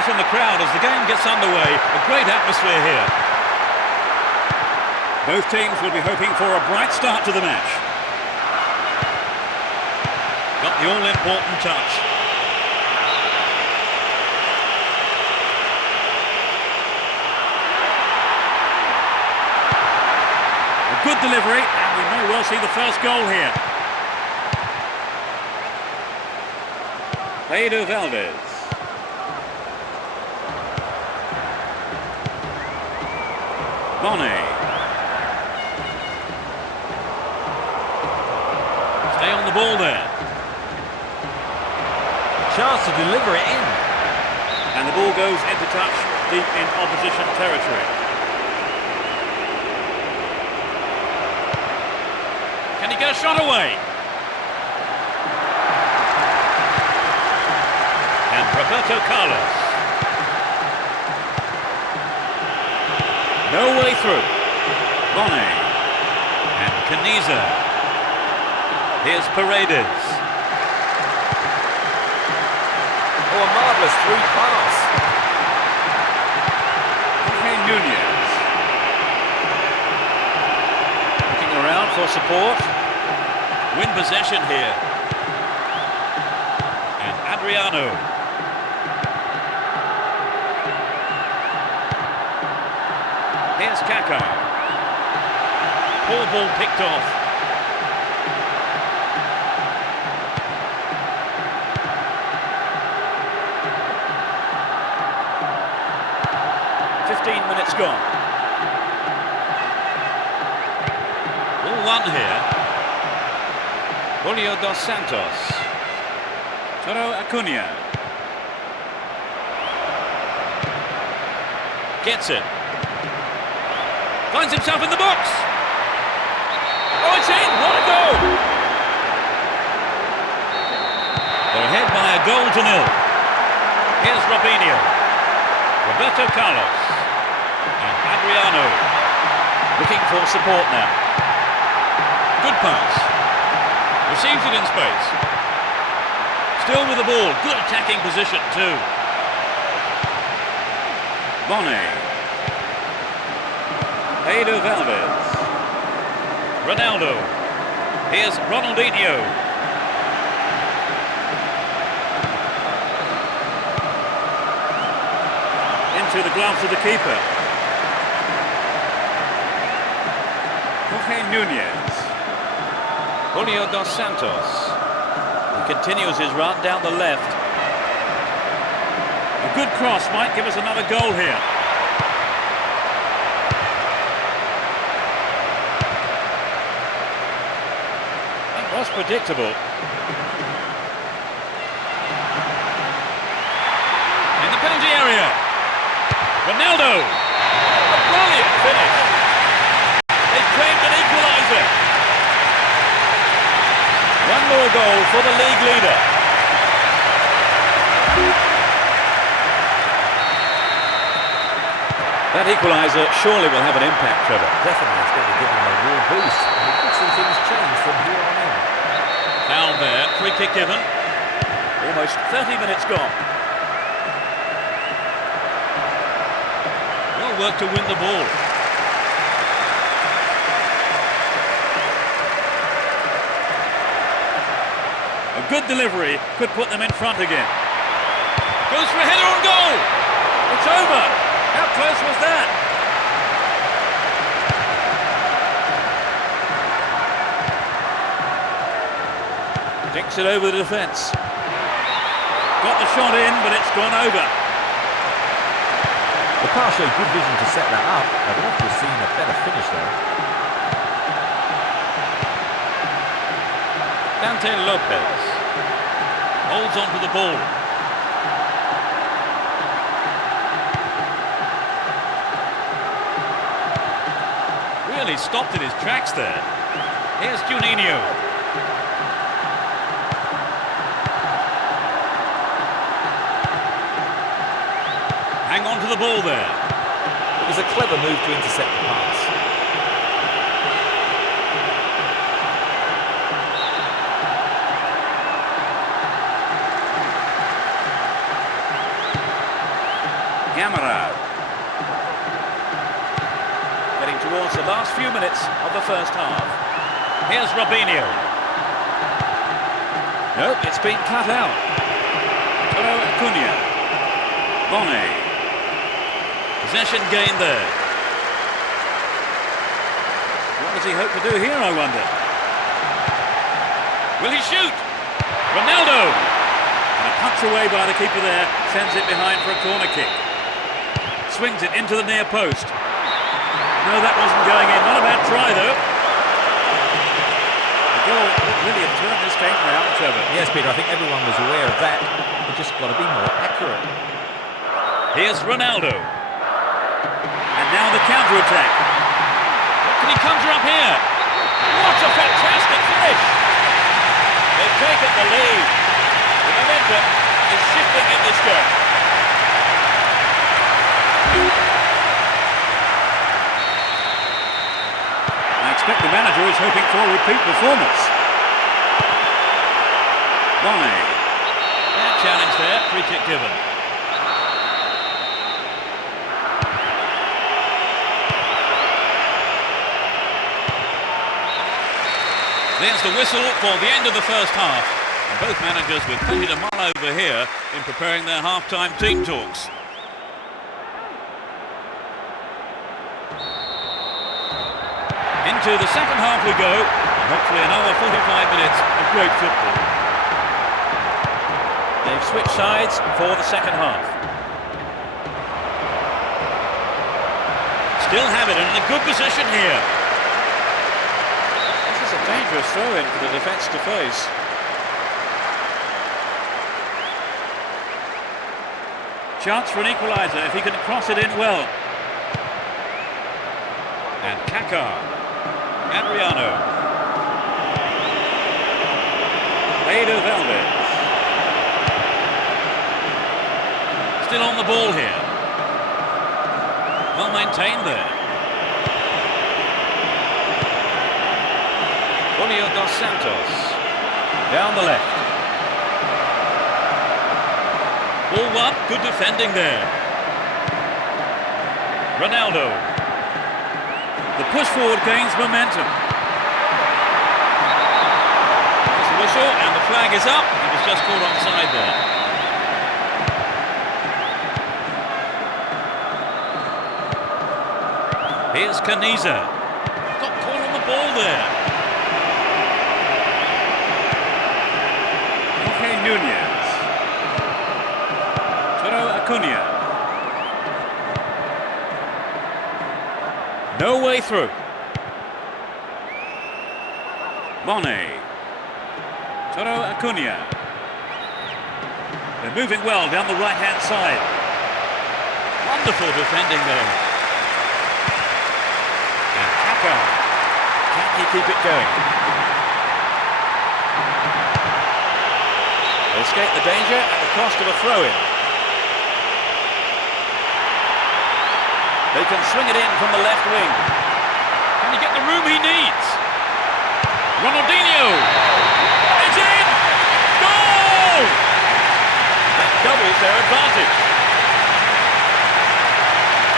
From the crowd as the game gets underway. A great atmosphere here. Both teams will be hoping for a bright start to the match. Got the all-important touch. A good delivery, and we may well see the first goal here. Pedro Valdez. Bonnet. Stay on the ball there. Chance to deliver it in. And the ball goes into touch deep in opposition territory. Can he get a shot away? And Roberto Carlos. No way through. Bonnet. And Caniza. Here's Paredes. Oh, a marvellous through pass. Jorge Nunez. Looking around for support. Win possession here. And Adriano. Here's Kaká. Poor ball picked off. Minutes gone. Ball one here. Julio dos Santos. Toro Acuna. Gets it. Finds himself in the box. Oh, it's in! What a goal! They're ahead by a goal to nil. Here's Robinho. Roberto Carlos. And Adriano. Looking for support now. Good pass. Receives it in space. Still with the ball. Good attacking position too. Bonnet. Pedro Valdez. Ronaldo. Here's Ronaldinho. Into the gloves of the keeper. Jorge Nunez. Julio dos Santos. He continues his run down the left. A good cross might give us another goal here. That was predictable. In the penalty area. Ronaldo. A brilliant finish. They've claimed an equaliser. One more goal for the league leader. That equaliser surely will have an impact, Trevor. Definitely, it's going to give them a real boost. And we could see things change from here on in. Foul there, free kick given. Almost 30 minutes gone. Well worked to win the ball. A good delivery could put them in front again. Goes for a header on goal. It's over. How close was that? Dinks it over the defence. Got the shot in, but it's gone over. The pass showed good vision to set that up. I'd love to have seen a better finish there. Dante Lopez holds on to the ball. Really stopped in his tracks there. Here's Juninho. Hang on to the ball there. It was a clever move to intercept the pass. Gamera. Getting towards the last few minutes of the first half. Here's Robinho. Nope, it's been cut out. Acuna. Bonne. Possession gained there. What does he hope to do here, I wonder? Will he shoot? Ronaldo! And a punch away by the keeper there, sends it behind for a corner kick. Swings it into the near post. No, that wasn't going in. Not a bad try, though. The goal really had turned this game round, Trevor. Yes, Peter, I think everyone was aware of that. They just got to be more accurate. Here's Ronaldo. And now the counter-attack. What can he conjure up here? What a fantastic finish! They've taken the lead. The momentum is shifting in this game. I expect the manager is hoping for a repeat performance. Bonne. Bad challenge there, free kick given. There's the whistle for the end of the first half. And both managers with plenty to mull over here in preparing their half-time team talks. Into the second half we go, and hopefully another 45 minutes of great football. They've switched sides for the second half. Still have it and in a good position here. This is a dangerous throw-in for the defence to face. Chance for an equaliser if he can cross it in well. And Kaká. Adriano. Edo Valdez. Still on the ball here. Well maintained there. Julio dos Santos. Down the left. Ball one, good defending there. Ronaldo. The push forward gains momentum. There's the whistle and the flag is up. He was just caught offside there. Here's Caniza. Got caught on the ball there. Jorge Nunez. Acuna. No way through. Bonne. Acuna. They're moving well down the right-hand side. Wonderful defending there. And Kaká. Can he keep it going? They escape the danger at the cost of a throw-in. They can swing it in from the left wing. Can he get the room he needs? Ronaldinho! It's in! Goal! That doubles their advantage.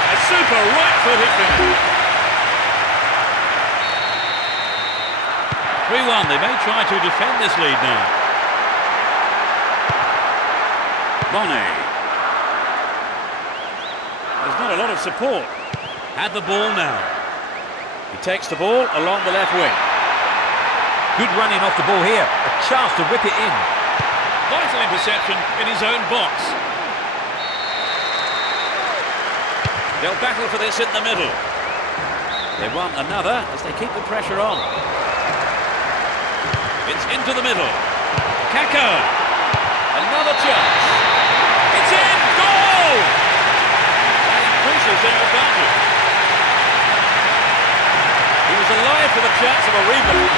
A super right-footed finish. 3-1, they may try to defend this lead now. Bonne. There's not a lot of support. Had the ball now. He takes the ball along the left wing. Good running off the ball here. A chance to whip it in. Vital interception in his own box. They'll battle for this in the middle. They want another as they keep the pressure on. It's into the middle. Kaka. Another chance. It's in. Goal! That increases their advantage. He was alive for the chance of a rebound.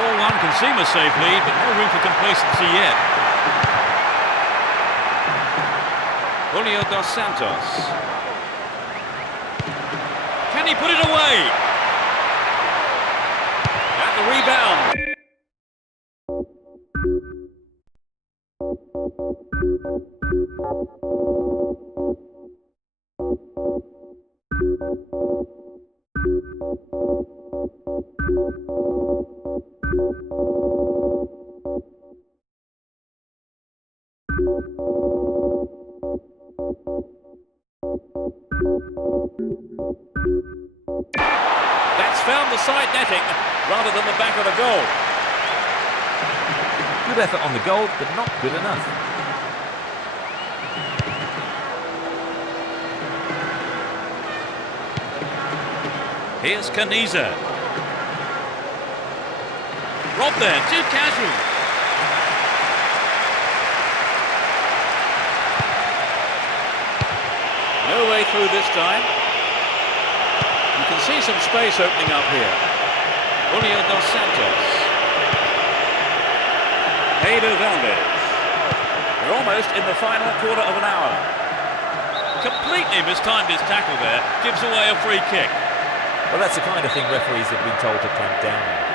4-1 can seem a safe lead, but no room for complacency yet. Julio dos Santos. Can he put it away? And the rebound. That's found the side netting rather than the back of the goal. Good effort on the goal, but not good enough. Here's Caniza. Rob there, too casual. No way through this time. You can see some space opening up here. Julio dos Santos. Heido Valdez. We're almost in the final quarter of an hour. Completely mistimed his tackle there. Gives away a free kick. Well, that's the kind of thing referees have been told to clamp down on.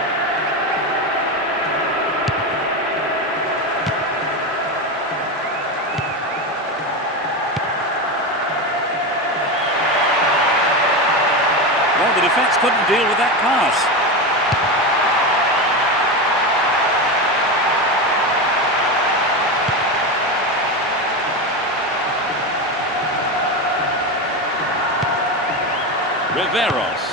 Well, the defence couldn't deal with that pass. Riveros.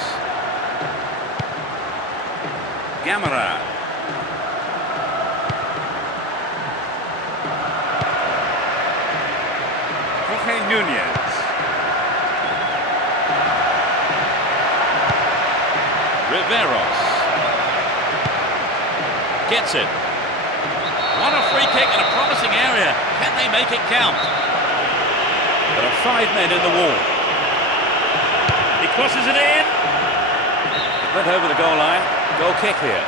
Gamera. Jorge Nunez. Riveros. Gets it. What a free kick in a promising area. Can they make it count? There are 5 men in the wall. He crosses it in. It went over the goal line. Goal kick here.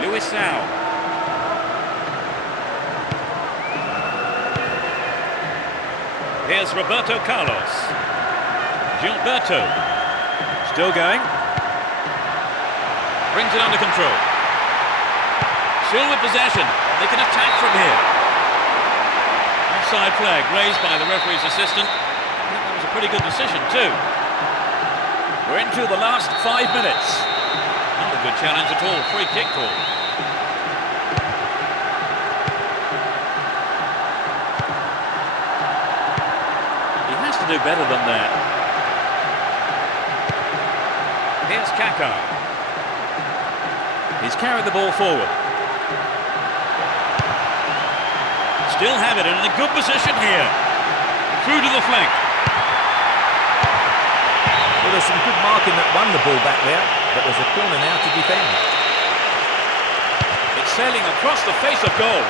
Luisao. Here's Roberto Carlos. Gilberto. Still going. Brings it under control. Still with possession. They can attack from here. Offside flag raised by the referee's assistant. I think that was a pretty good decision too. We're into the last 5 minutes. Not a good challenge at all. Free kick call. He has to do better than that. Here's Kaka. He's carried the ball forward. Still have it in a good position here. Through to the flank. Well, there's some good marking that won the ball back there, but there's a corner now to defend. It's sailing across the face of goal.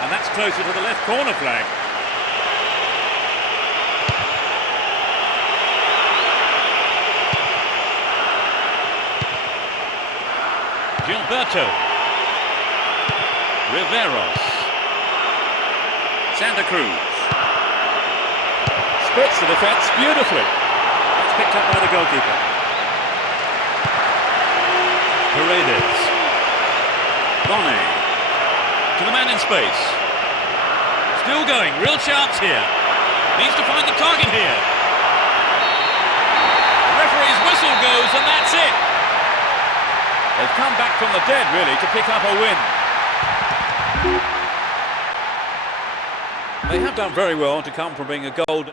And that's closer to the left corner flag. Gilberto. Riveros. Santa Cruz. Splits the defence beautifully. That's picked up by the goalkeeper. Paredes. Bonne. To the man in space. Still going. Real chance here. Needs to find the target here. The referee's whistle goes and that's it. They've come back from the dead, really, to pick up a win. They have done very well to come from being a goal.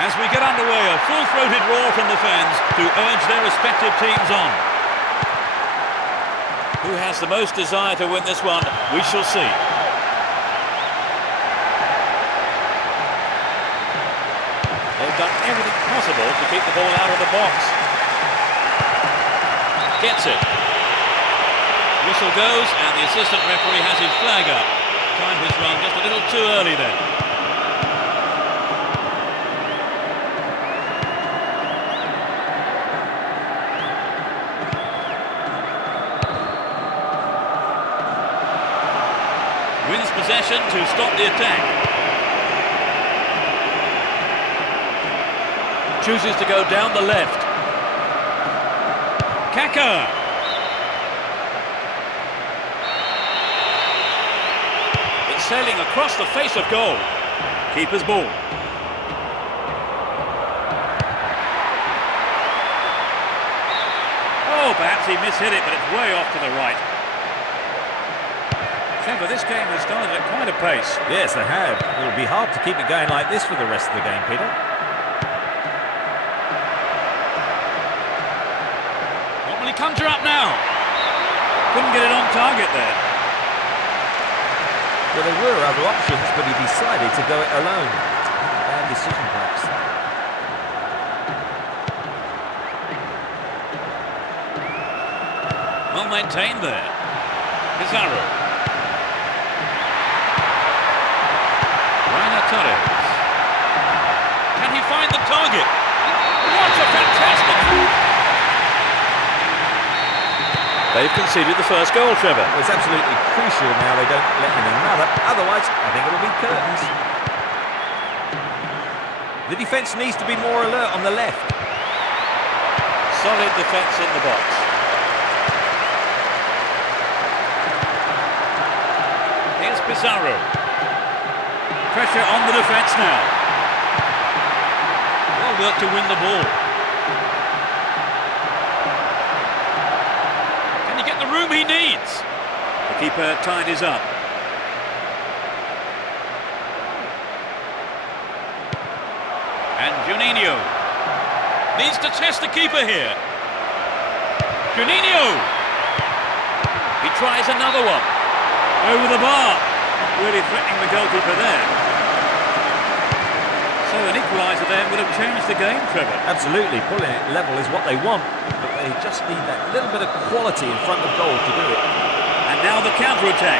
As we get underway, a full-throated roar from the fans to urge their respective teams on. Who has the most desire to win this one? We shall see. They've done everything possible to keep the ball out of the box. Gets it. Whistle goes and the assistant referee has his flag up. Time has run just a little too early then. Wins possession to stop the attack. Chooses to go down the left. Kaka. It's sailing across the face of goal. Keeper's ball. Oh, perhaps he mishit it, but it's way off to the right. Trevor, this game has started at quite a pace. Yes, they have. It will be hard to keep it going like this for the rest of the game, Peter. What will he conjure up now? Couldn't get it on target there. Well, there were other options, but he decided to go it alone. A bad decision, perhaps. Well maintained there. Pizarro. Can he find the target? What a fantastic... They've conceded the first goal, Trevor. Well, it's absolutely crucial now they don't let in another. Otherwise, I think it'll be curtains. The defence needs to be more alert on the left. Solid defence in the box. Here's Pizarro. Pressure on the defence now. Well worked to win the ball. Can he get the room he needs? The keeper tidies up. And Juninho needs to test the keeper here. Juninho! He tries another one. Over the bar. Really threatening the goalkeeper there. So an equaliser then would have changed the game, Trevor. Absolutely, pulling it level is what they want, but they just need that little bit of quality in front of goal to do it. And now the counter-attack.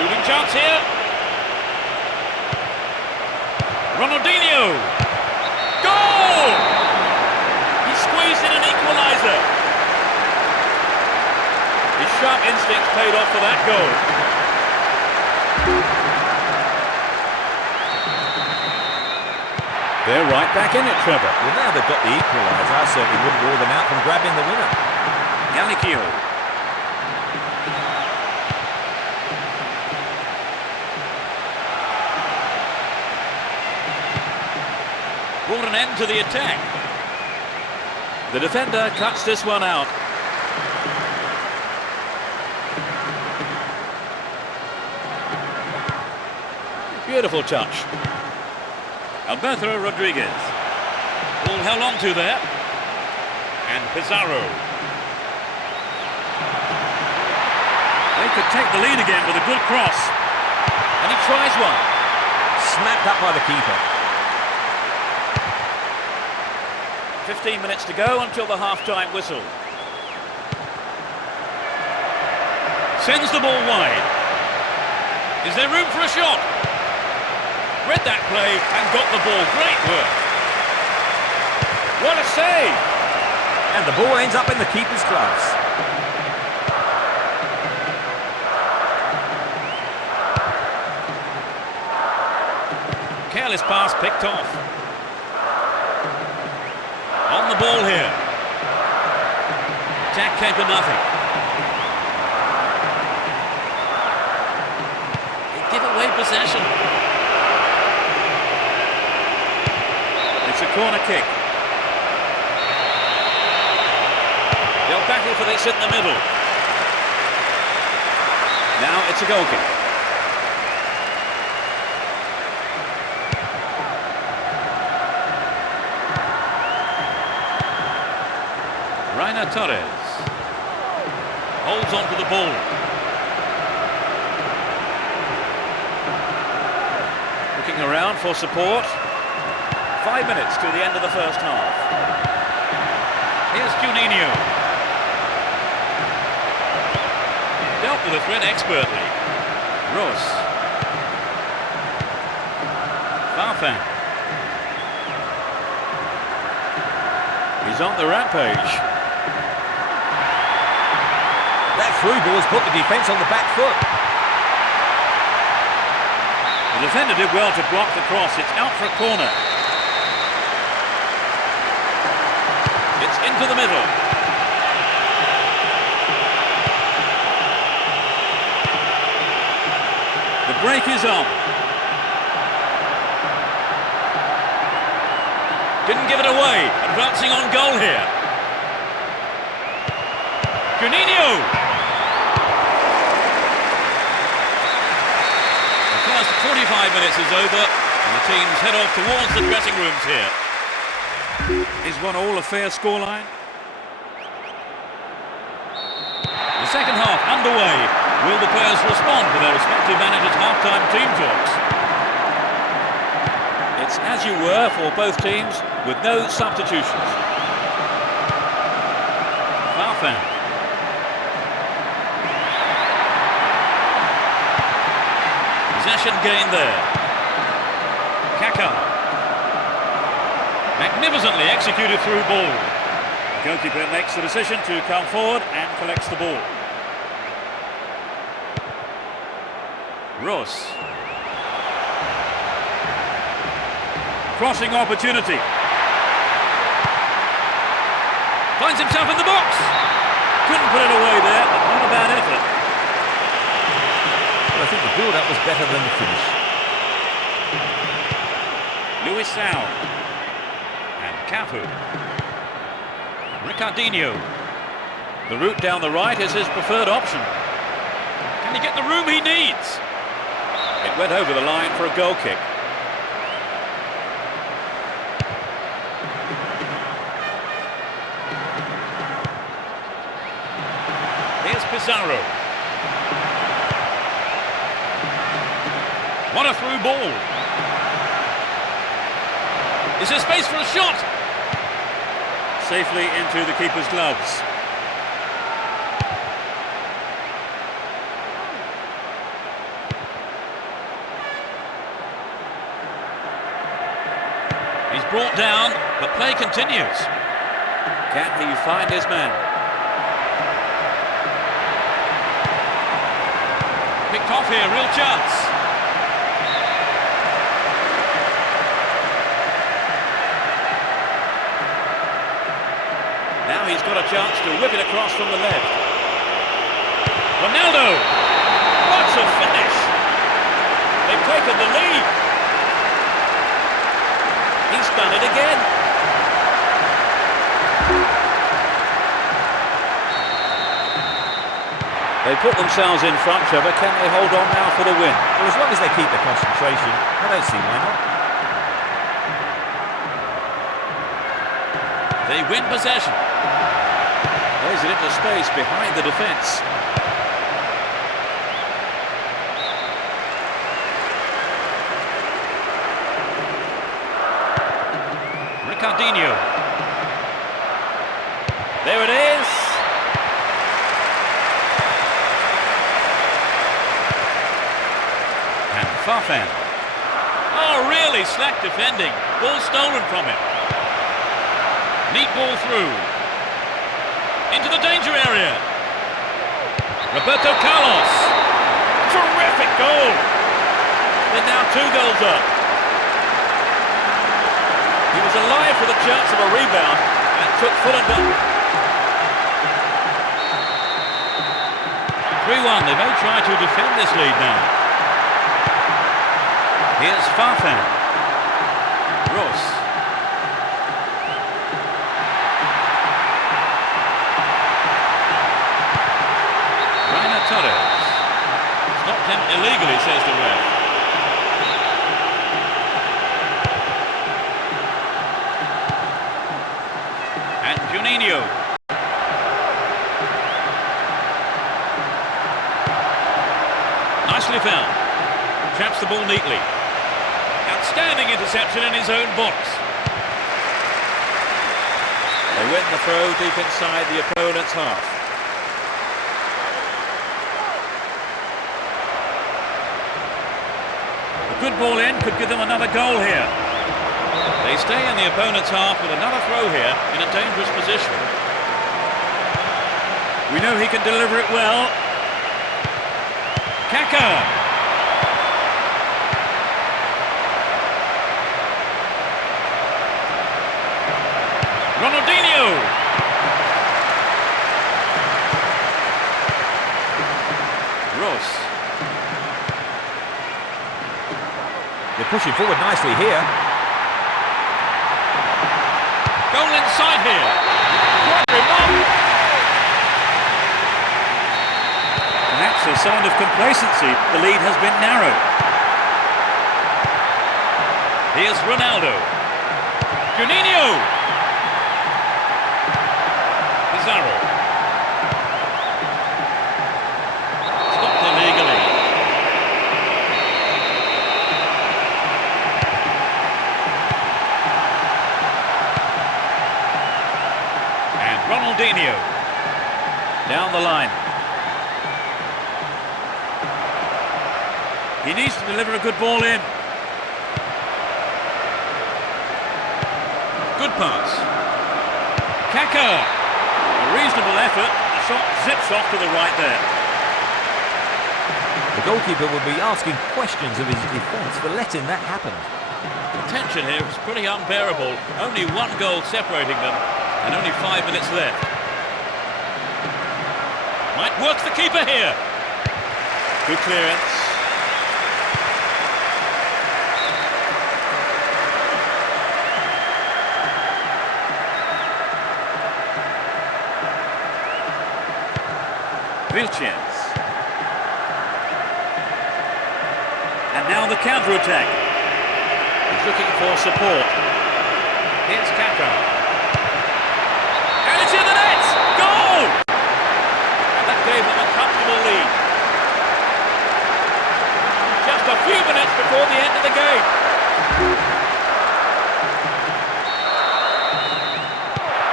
Shooting chance here. Ronaldinho. Goal! He squeezed in an equaliser. His sharp instincts paid off for that goal. They're right back in it, Trevor. Well, now they've got the equaliser, I certainly wouldn't rule them out from grabbing the winner. Gallicchio. Brought an end to the attack. The defender cuts this one out. Beautiful touch. Alberto Rodriguez. Ball held on to there. And Pizarro. They could take the lead again with a good cross. And he tries one. Snapped up by the keeper. 15 minutes to go until the half-time whistle. Sends the ball wide. Is there room for a shot? Read that play and got the ball. Great work. What a save! And the ball ends up in the keeper's gloves. Careless pass picked off. On the ball here. Attack came to nothing. They give away possession. It's a corner kick. They'll battle for this in the middle. Now it's a goal kick. Rainer Torres holds on to the ball. Looking around for support. 5 minutes to the end of the first half. Here's Juninho. Dealt with the threat expertly. Ross. Farfan. He's on the rampage. That through ball's put the defence on the back foot. The defender did well to block the cross. It's out for a corner. It's into the middle. The break is on. Didn't give it away. Advancing on goal here. Juninho. The first 45 minutes is over and the teams head off towards the dressing rooms here. Is 1-1 a fair scoreline? The second half underway. Will the players respond to their respective managers' half-time team talks? It's as you were for both teams, with no substitutions. Farfan. Possession gained there. Kaká. Magnificently executed through ball. The goalkeeper makes the decision to come forward and collects the ball. Ross. Crossing opportunity. Finds himself in the box. Couldn't put it away there, but not a bad effort. Well, I think the build-up was better than the finish. Luisao. And Cafu. Ricardinho. The route down the right is his preferred option. Can he get the room he needs? It went over the line for a goal kick. Here's Pizarro. What a through ball. Is there space for a shot? Safely into the keeper's gloves. He's brought down, but play continues. Can he find his man? Picked off here, real chance. Now he's got a chance to whip it across from the left. Ronaldo! What a finish! They've taken the lead. He's done it again. They put themselves in front, Trevor. Can they hold on now for the win? Well, as long as they keep their concentration, I don't see why not. They win possession. Plays it into space behind the defence. Ricardinho. There it is. And Farfan. Oh, really slack defending. Ball stolen from him. Neat ball through. Into the danger area. Roberto Carlos. Terrific goal. They're now 2 goals up. He was alive for the chance of a rebound and took full advantage. 3-1. They may try to defend this lead now. Here's Farfan. Ross. Rainer Torres. Stopped him illegally, says the ref. And Juninho. Nicely found. Traps the ball neatly. Outstanding interception in his own box. They win the throw deep inside the opponent's half. A good ball in could give them another goal here. They stay in the opponent's half with another throw here in a dangerous position. We know he can deliver it well. Kaka. Ronaldinho! Ross. They're pushing forward nicely here. Goal inside here. Perhaps a sign of complacency. The lead has been narrow. Here's Ronaldo. Juninho! Pizarro. Stopped illegally. And Ronaldinho. Down the line. He needs to deliver a good ball in. Good pass. Kaka. A reasonable effort. The shot zips off to the right there. The goalkeeper will be asking questions of his defence for letting that happen. The tension here is pretty unbearable. Only 1 goal separating them and only 5 minutes left. Might work the keeper here. Good clearance. Vilches. And now the counter-attack. He's looking for support. Here's Kaka. And it's in the net! Goal! And that gave them a comfortable lead. Just a few minutes before the end of the game.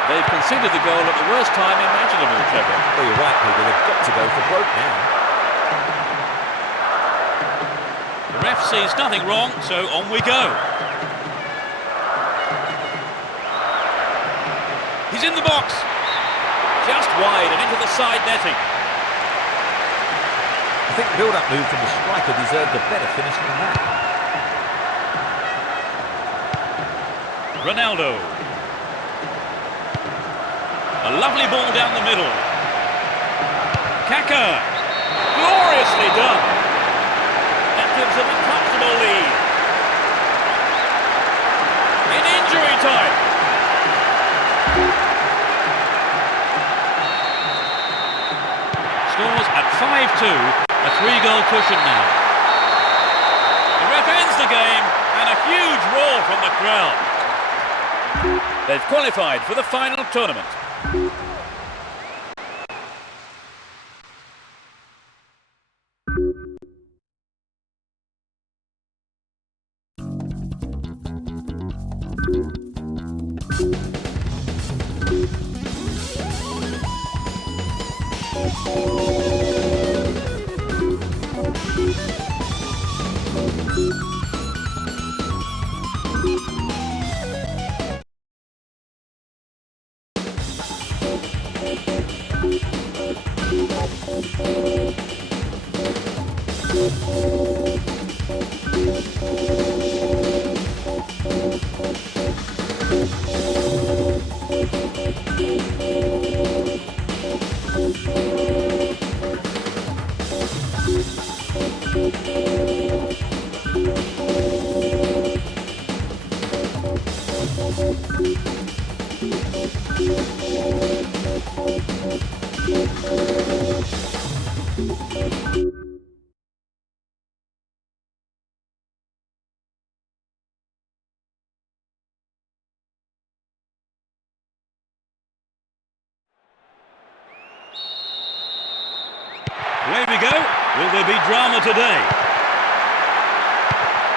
They've conceded the goal at the worst time imaginable, Trevor. Well, you're right, Peter. They've got to go for broke now. The ref sees nothing wrong, so on we go. He's in the box. Just wide and into the side netting. I think the build-up move from the striker deserved a better finish than that. Ronaldo. A lovely ball down the middle. Kaka. Gloriously done. That gives them a comfortable lead. In injury time. Scores at 5-2, a 3-goal cushion now. The ref ends the game and a huge roar from the crowd. They've qualified for the final tournament. Away we go. Will there be drama today?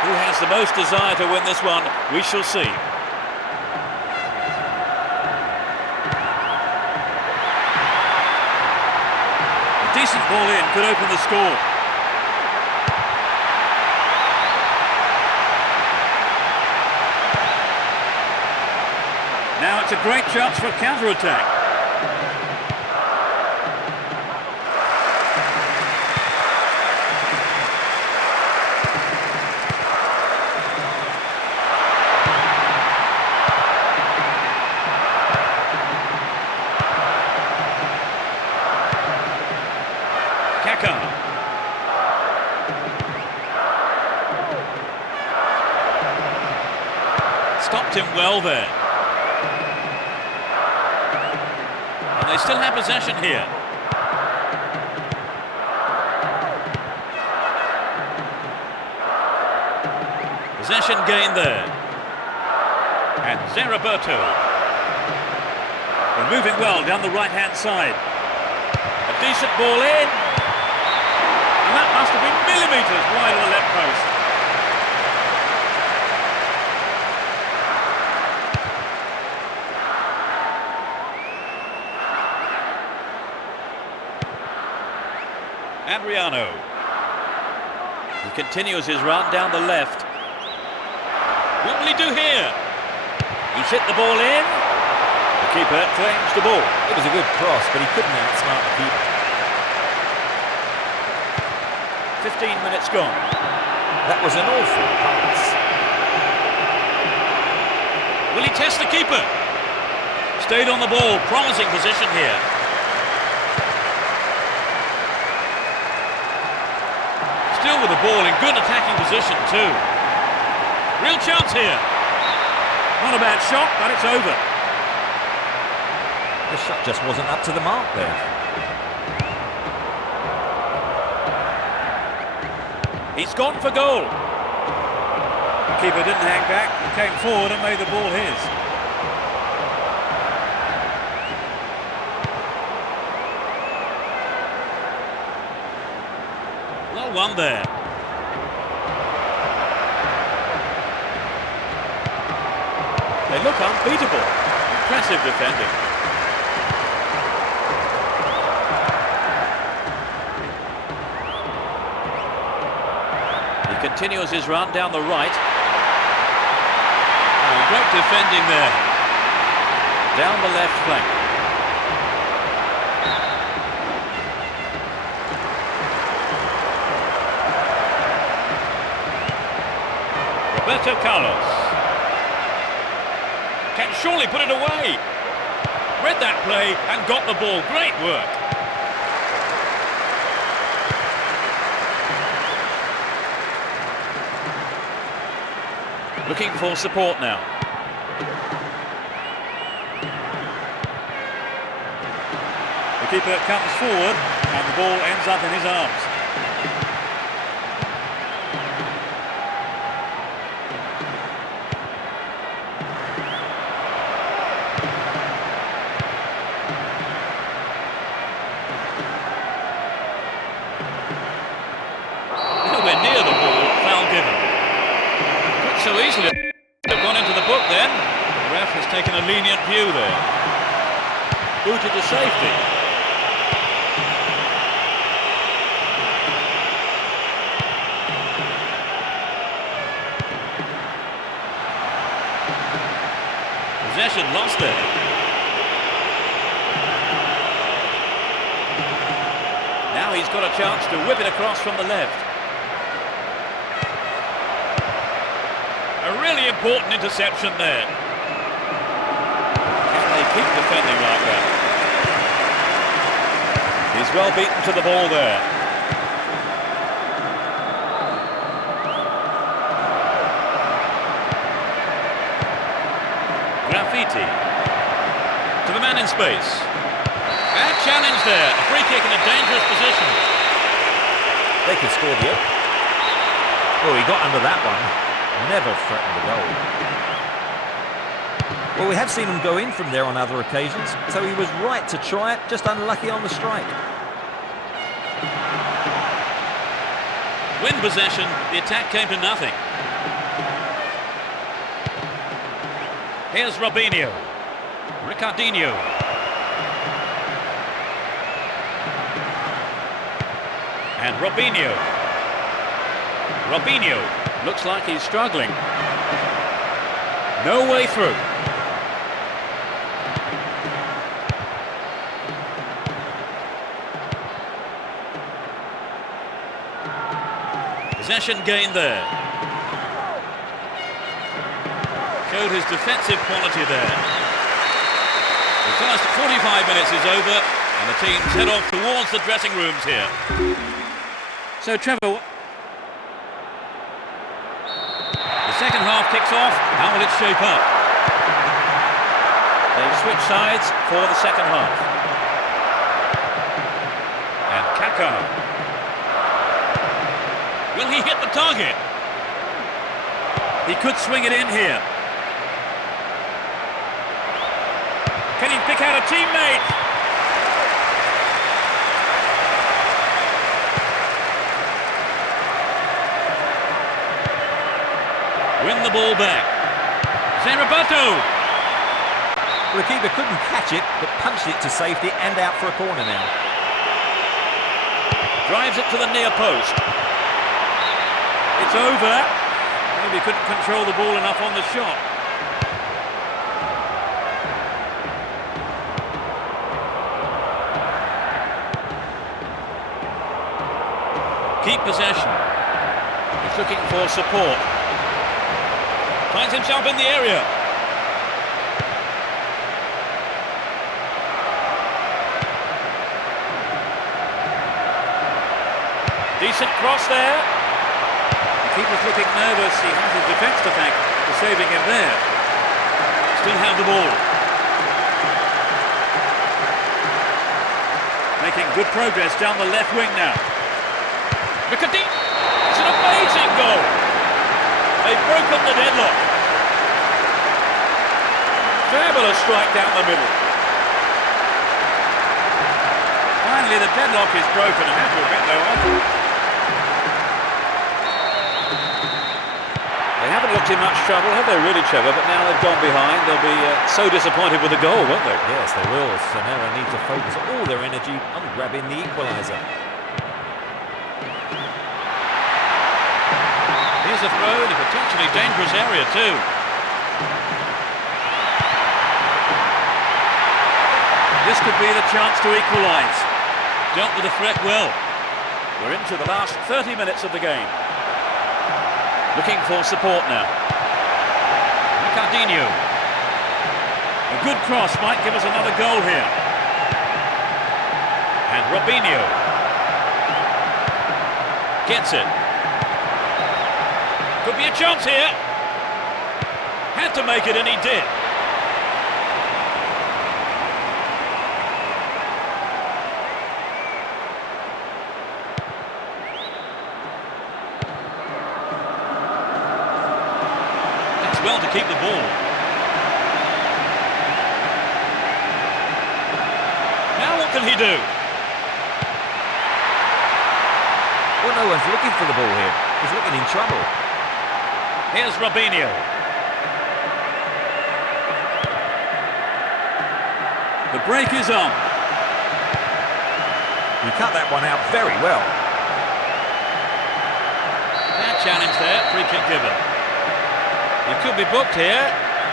Who has the most desire to win this one? We shall see. A decent ball in could open the score. Now it's a great chance for counter-attack. Stopped him well there. And they still have possession here. Possession gained there. And Zeraberto. They're moving well down the right-hand side. A decent ball in. And that must have been millimetres wide of the left post. Adriano. He continues his run down the left. What will he do here? He's hit the ball in. The keeper claims the ball. It was a good cross, but he couldn't outsmart the keeper. 15 minutes gone. That was an awful pass. Will he test the keeper? Stayed on the ball, promising position here. Still with the ball in good attacking position too. Real chance here. Not a bad shot, but it's over. The shot just wasn't up to the mark there. He's gone for goal. The keeper didn't hang back, he came forward and made the ball his. Well won there. They look unbeatable. Impressive defending. He continues his run down the right. Oh, great defending there. Down the left flank. Roberto Carlos can surely put it away. Read that play and got the ball. Great work. Looking for support now. The keeper comes forward and the ball ends up in his arms. so easily have gone into the book then. The ref has taken a lenient view there. Booted to safety. Possession lost there. Now he's got a chance to whip it across from the left. A really important interception there. Can they keep defending like that? He's well beaten to the ball there. Graffiti. To the man in space. Bad challenge there. A free kick in a dangerous position. They could score the opener. Oh, he got under that one. Never threatened the goal. Well, we have seen him go in from there on other occasions, so he was right to try it, just unlucky on the strike. Win possession, the attack came to nothing. Here's Robinho. Ricardinho. And Robinho. Robinho looks like he's struggling. No way through. Possession gained there. Showed his defensive quality there. The first 45 minutes is over and the teams head off towards the dressing rooms here. So Trevor, the second half kicks off. How will it shape up? They've switched sides for the second half. And Kaká. Will he hit the target? He could swing it in here. Can he pick out a teammate? Win the ball back. Roberto. The keeper couldn't catch it, but punched it to safety and out for a corner now. Drives it to the near post. It's over. Maybe couldn't control the ball enough on the shot. Keep possession. He's looking for support. Finds himself in the area. Decent cross there. The keeper's looking nervous. He has his defence to thank for saving him there. Still have the ball. Making good progress down the left wing now. Ricardinho. It's an amazing goal. They've broken the deadlock. Fabulous strike down the middle. Finally, the deadlock is broken. I have to admit, though, they haven't looked in much trouble, have they really, Trevor? But now they've gone behind. They'll be so disappointed with the goal, won't they? Yes, they will. So now they need to focus all their energy on grabbing the equaliser. Here's a throw in a potentially dangerous area too. This could be the chance to equalise. Dealt with the threat well. We're into the last 30 minutes of the game. Looking for support now. Ricardinho. A good cross might give us another goal here. And Robinho. Gets it. Could be a chance here. Had to make it and he did. That's well to keep the ball. Now what can he do? Well, no one's looking for the ball here. He's looking in trouble. Here's Robinho. The break is on. He cut that one out very well. Bad challenge there, free kick given. He could be booked here.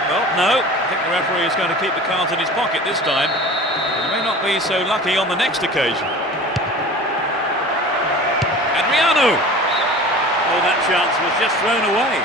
Well, no. I think the referee is going to keep the cards in his pocket this time. He may not be so lucky on the next occasion. Adriano! Oh, that chance was just thrown away.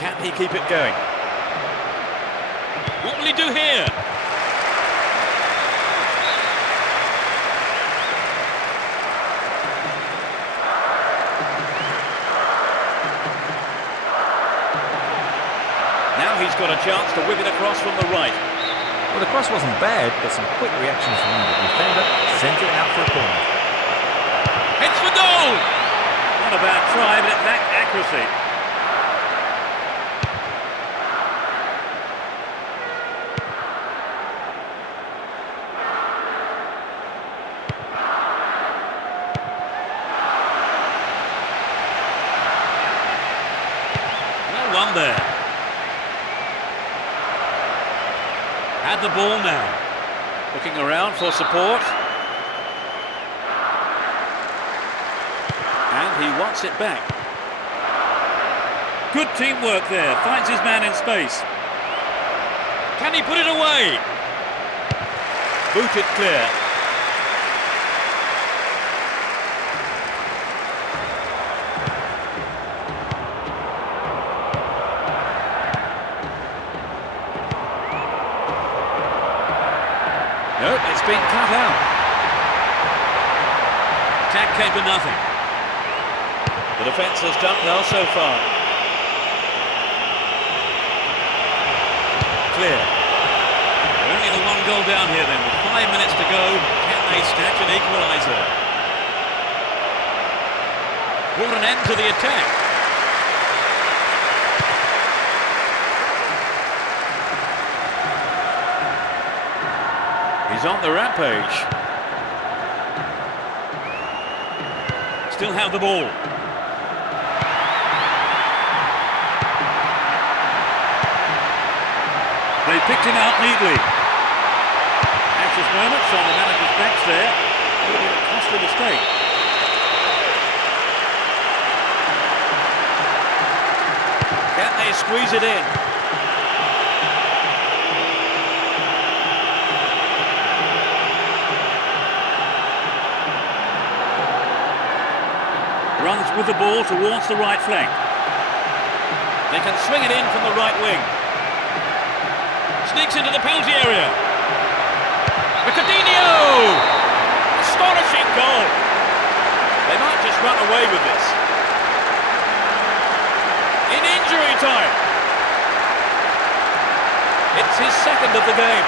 Can he keep it going? What will he do here? Now he's got a chance to whip it across from the right. Well, the cross wasn't bad, but some quick reactions from the defender sent it out for a corner. It's for goal! Not a bad try, but it lacked accuracy. Well won there. Had the ball now. Looking around for support. And he wants it back. Good teamwork there. Finds his man in space. Can he put it away? Booted clear. Nope, it's been cut out. Attack came to nothing. The defence has done well so far. Clear. Only the one goal down here then, with 5 minutes to go. Can they snatch an equaliser? Brought an end to the attack. He's on the rampage. Still have the ball. They picked him out neatly. Anxious moments on the manager's bench there. Maybe a costly mistake. Can they squeeze it in? Runs with the ball towards the right flank. They can swing it in from the right wing. Sneaks into the penalty area. Coutinho! Astonishing goal. They might just run away with this. In injury time. It's his second of the game.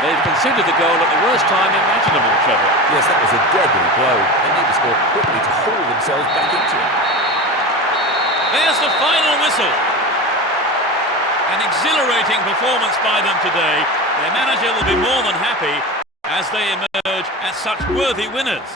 They've conceded the goal at the worst time imaginable, Trevor. Yes, that was a deadly blow. They need to score quickly to haul themselves back into it. There's the final whistle. An exhilarating performance by them today. Their manager will be more than happy as they emerge as such worthy winners.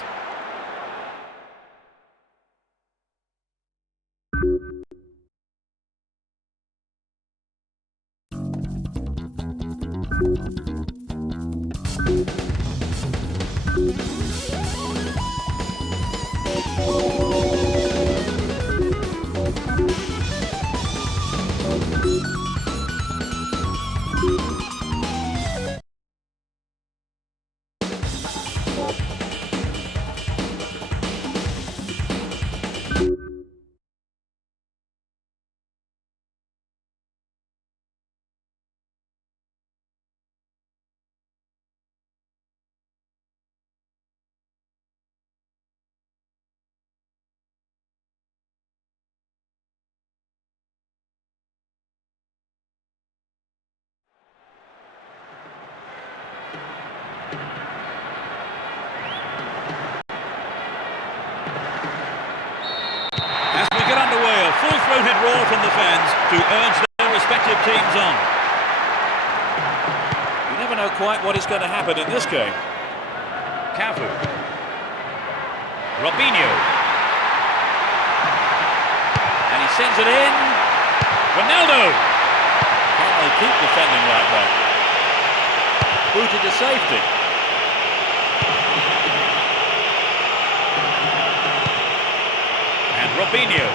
throated roar from the fans to urge their respective teams on. You never know quite what is going to happen in this game. Cafu. Robinho. And he sends it in. Ronaldo. Can they keep defending like that? Booted to safety. And Robinho.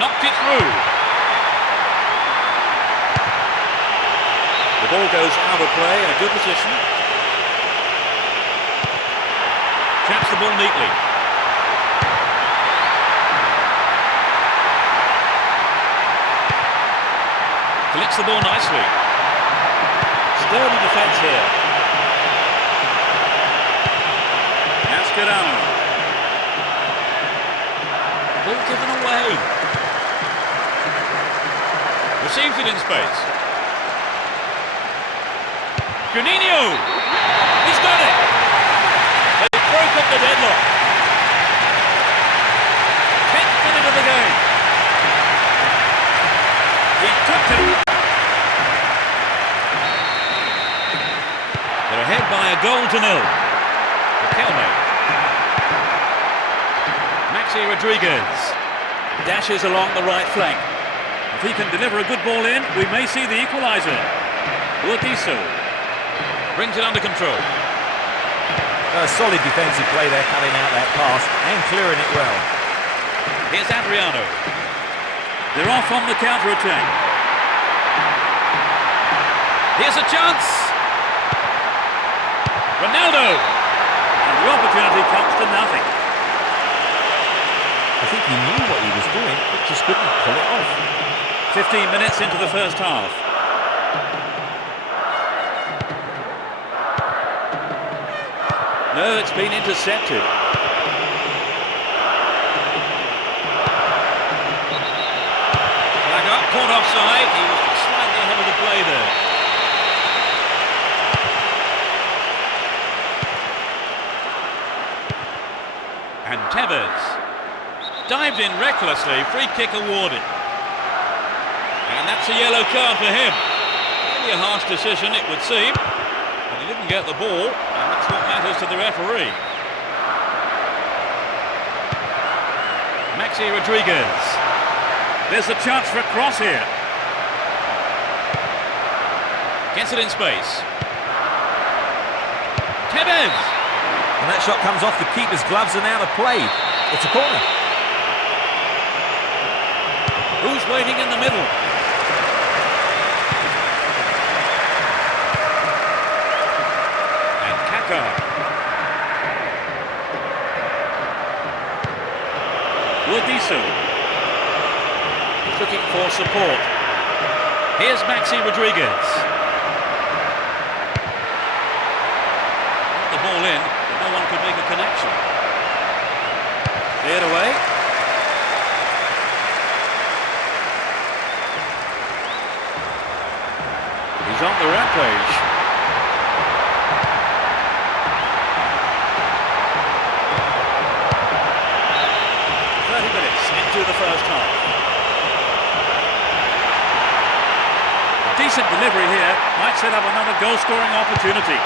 Knocked it through. The ball goes out of play in a good position. Traps the ball neatly. Collects the ball nicely. Sturdy defence here. Mascherano. Ball given away. Receives it in space. Juninho. He's got it. They broke up the deadlock. 10th minute of the game. He took it. They're ahead by a goal to nil. Riquelme. Maxi Rodriguez dashes along the right flank. If he can deliver a good ball in, we may see the equaliser. Urdiso brings it under control. A solid defensive play there, cutting out that pass and clearing it well. Here's Adriano. They're off on the counter-attack. Here's a chance. Ronaldo. And the opportunity comes to nothing. I think he knew what he was doing, but just couldn't pull it off. 15 minutes into the first half. No, it's been intercepted. Flag up, caught offside. He was slightly ahead of the play there. And Tevez dived in recklessly, free kick awarded. And that's a yellow card for him. Maybe a harsh decision, it would seem. But he didn't get the ball, and that's what matters to the referee. Maxi Rodriguez. There's a chance for a cross here. Gets it in space. Tevez. And that shot comes off the keeper's gloves and out of play. It's a corner. Who's waiting in the middle? And Kaká. Urdiso. He's looking for support. Here's Maxi Rodriguez. The ball in, but no one could make a connection. Cleared away. He's on the rampage. Into the first half. A decent delivery here might set up another goal-scoring opportunity.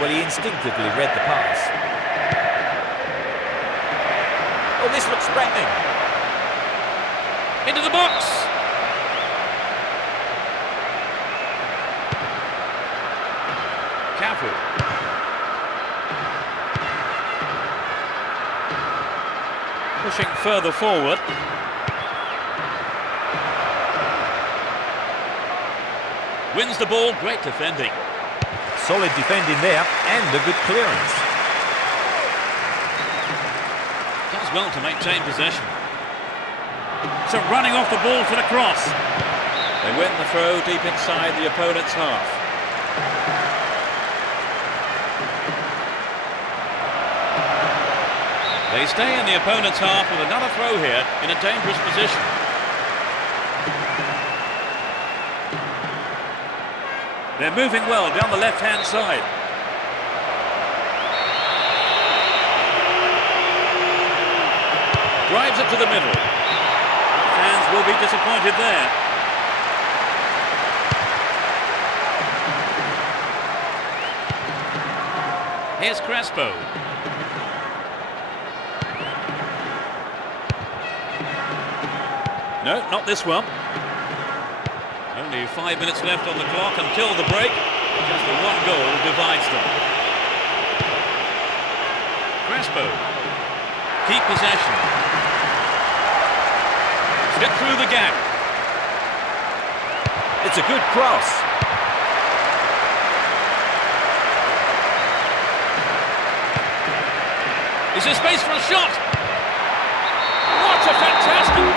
Well, he instinctively read the pass. Oh, this looks threatening. Into the box. Cafu. Pushing further forward. Wins the ball, great defending. Solid defending there, and a good clearance. Does well to maintain possession. So running off the ball for the cross. They win the throw deep inside the opponent's half. They stay in the opponent's half with another throw here in a dangerous position. They're moving well down the left-hand side. Drives it to the middle. Fans will be disappointed there. Here's Crespo. No, not this one. Only 5 minutes left on the clock until the break. Just the one goal divides them. Crespo. Keep possession. Slip through the gap. It's a good cross. Is there space for a shot? What a fantastic...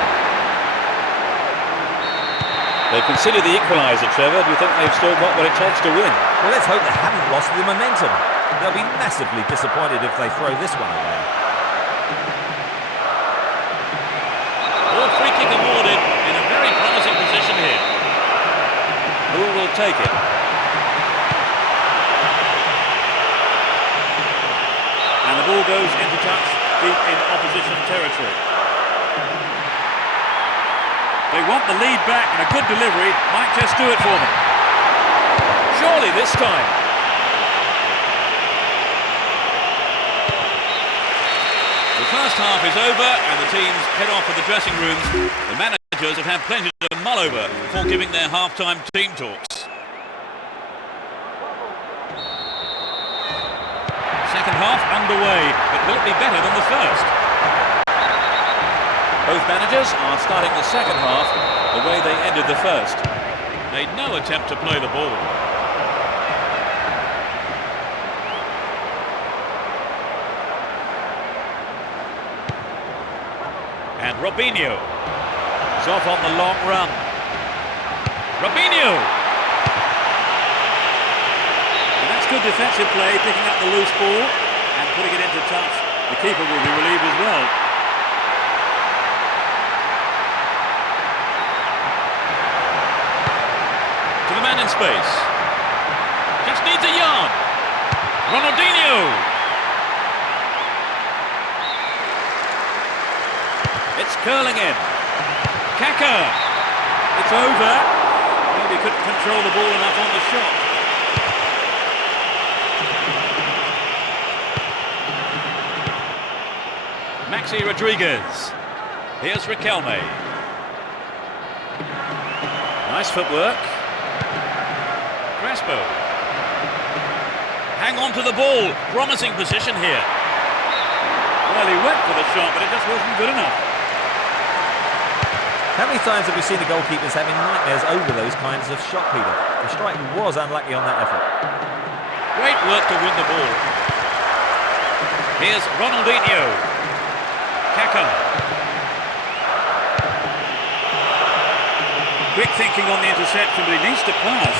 They've considered the equaliser, Trevor. Do you think they've still got what it takes to win? Well, let's hope they haven't lost the momentum. They'll be massively disappointed if they throw this one away. Well, free kick awarded in a very promising position here. Who will take it? And the ball goes into touch deep in opposition territory. They want the lead back, and a good delivery might just do it for them. Surely this time. The first half is over, and the teams head off to the dressing rooms. The managers have had plenty to mull over before giving their half-time team talks. Second half underway, but will it be better than the first? Both managers are starting the second half the way they ended the first. Made no attempt to play the ball. And Robinho is off on the long run. Robinho! And that's good defensive play, picking up the loose ball and putting it into touch. The keeper will be relieved as well. To the man in space. Just needs a yard. Ronaldinho. It's curling in. Kaka. It's over. Maybe couldn't control the ball enough on the shot. Maxi Rodriguez. Here's Riquelme. Nice footwork. Crespo. Hang on to the ball. Promising position here. Well, he went for the shot, but it just wasn't good enough. How many times have we seen the goalkeepers having nightmares over those kinds of shot, Peter? The striker was unlucky on that effort. Great work to win the ball. Here's Ronaldinho. Kaka. Quick thinking on the interception, but he needs to pass.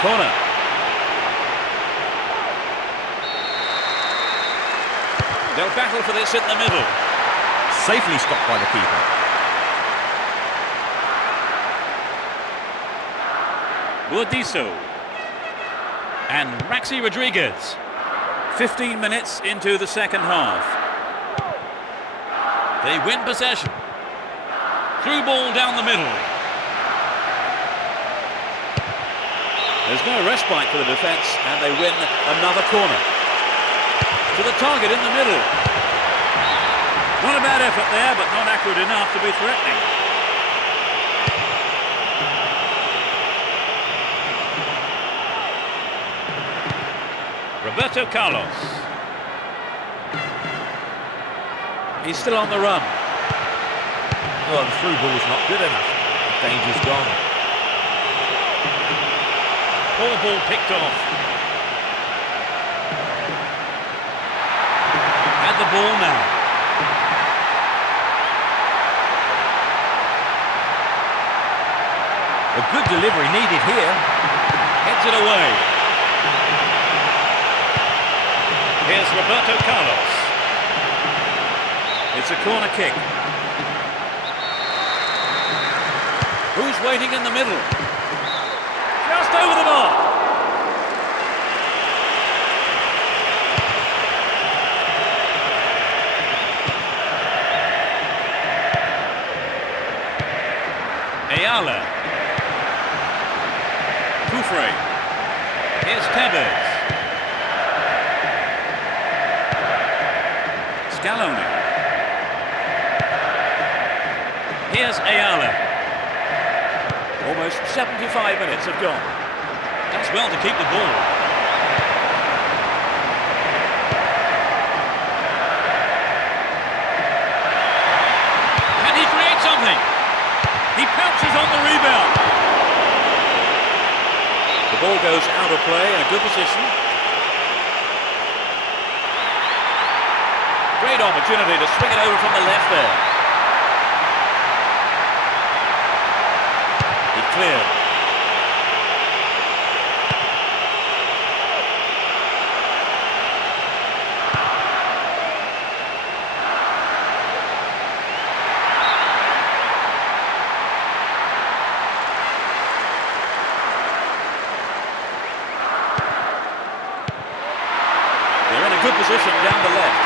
Corner. They'll battle for this in the middle. Safely stopped by the keeper. Burdisso. And Maxi Rodriguez. 15 minutes into the second half. They win possession. Through ball down the middle. There's no respite for the defence, and they win another corner. To the target in the middle. Not a bad effort there, but not accurate enough to be threatening. Roberto Carlos. He's still on the run. Well, the through ball's not good enough. The danger's gone. Poor ball picked off. Had the ball now. A good delivery needed here. Heads it away. Here's Roberto Carlos. It's a corner kick. Who's waiting in the middle? Just over the bar. Ayala. Kufre. Here's Tevez. Scaloni. Here's Ayala. Almost 75 minutes have gone. Does well to keep the ball. Can he create something? He pounces on the rebound. The ball goes out of play in a good position. Great opportunity to swing it over from the left there. He cleared. They're in a good position down the left.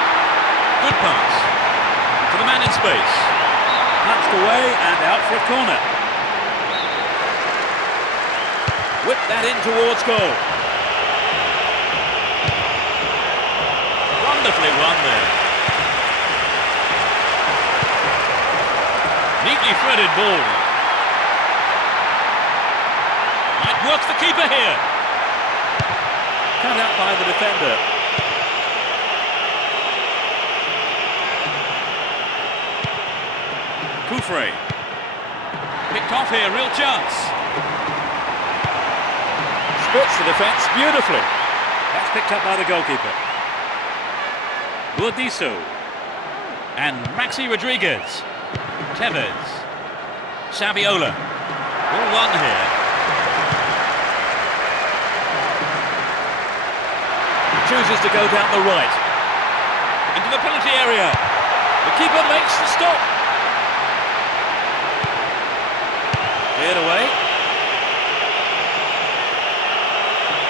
Good pass to the man in space. Punched away and out for a corner. Whip that in towards goal. Wonderfully won there. Neatly threaded ball. Might work the keeper here. Cut out by the defender. Kufre. Picked off here, real chance. Splits the defence beautifully. That's picked up by the goalkeeper. Guardiso. And Maxi Rodriguez. Tevez. Saviola. All one here. He chooses to go down the right. Into the penalty area. The keeper makes the stop. Cleared away.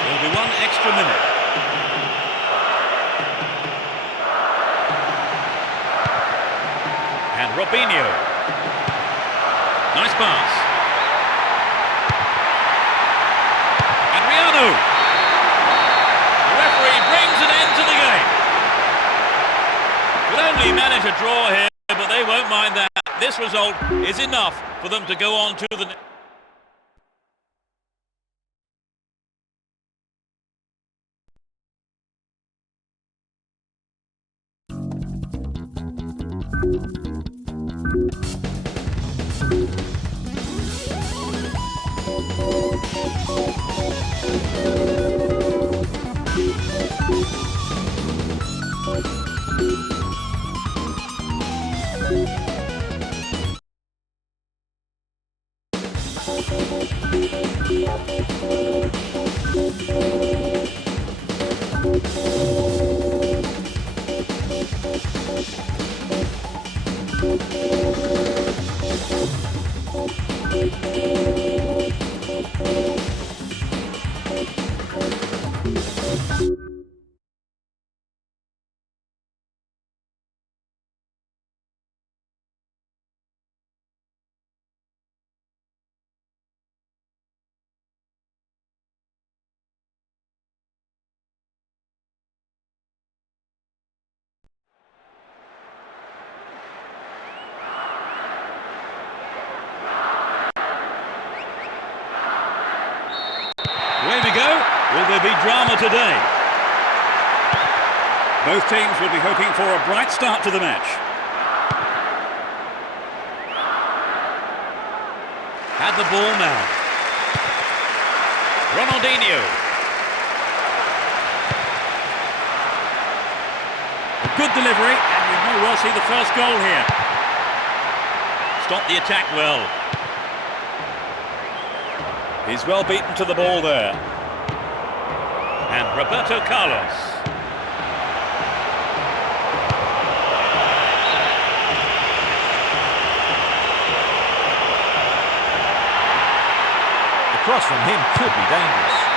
There'll be one extra minute. And Robinho. Nice pass. Adriano. The referee brings an end to the game. Could only manage a draw here, but they won't mind that. This result is enough for them to go on to the... Away we go. Will there be drama today? Both teams will be hoping for a bright start to the match. Had the ball now. Ronaldinho. A good delivery, and we may well see the first goal here. Stop the attack well. He's well beaten to the ball there. And Roberto Carlos. The cross from him could be dangerous.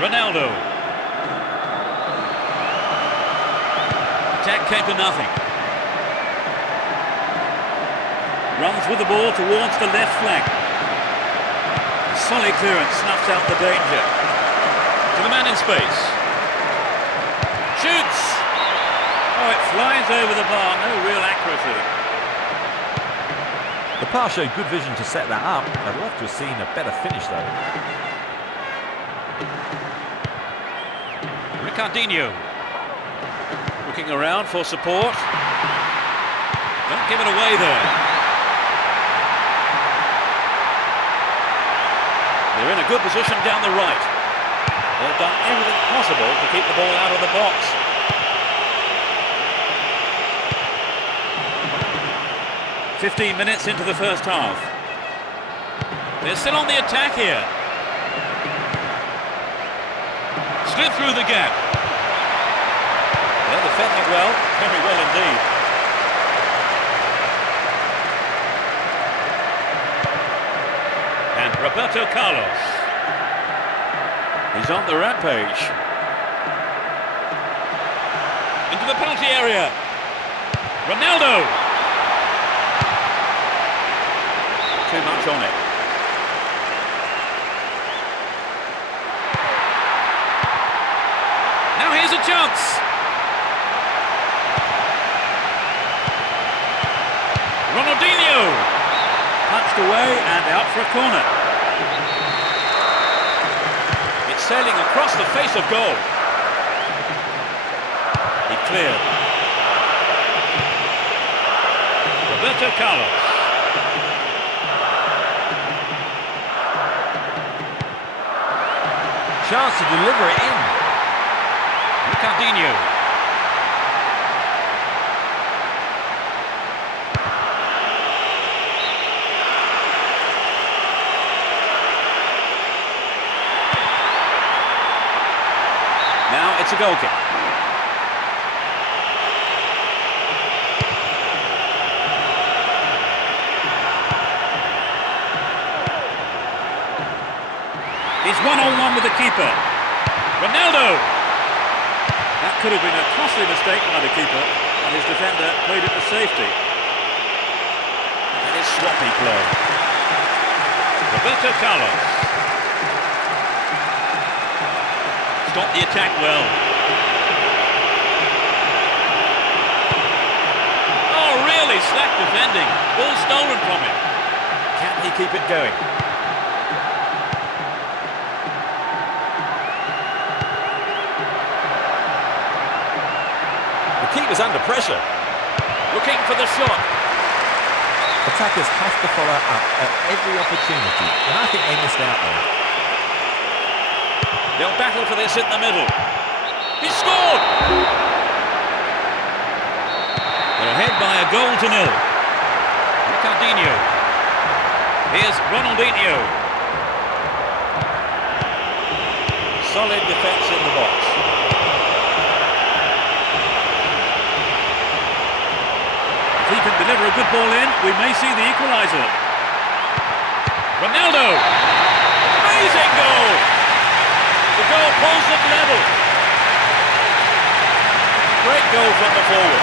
Ronaldo. Attack came to nothing. Runs with the ball towards the left flank. Solid clearance snuffs out the danger. To the man in space. Shoots! Oh, it flies over the bar, no real accuracy. The pass showed good vision to set that up. I'd love to have seen a better finish though. Ricardinho. Looking around for support. Don't give it away there. They're in a good position down the right. They've done everything possible to keep the ball out of the box. "15 minutes into the first half. They're still on the attack here. Slid through the gap. They're defending well, very well indeed. And Roberto Carlos. He's on the rampage. Into the penalty area. Ronaldo. Too much on it. Now here's a chance. Ronaldinho. Punched away and out for a corner. It's sailing across the face of goal. He cleared. Roberto Carlos. Chance to deliver it in. Ricardinho. Now it's a goal kick. He's 1-on-1 with the keeper. Ronaldo! That could have been a costly mistake by the keeper, and his defender played it to safety. That is sloppy play. Roberto Carlos. Stopped the attack well. Oh, really slack defending. Ball stolen from him. Can he keep it going? Keeper's under pressure. Looking for the shot. Attackers have to follow up at every opportunity, and I think they missed out there. They'll battle for this in the middle. He scored! They're ahead by a goal to nil. Ricardinho. Here's Ronaldinho. Solid defence in the box. If he can deliver a good ball in, we may see the equaliser. Ronaldo! Amazing goal! The goal pulls them level. Great goal from the forward.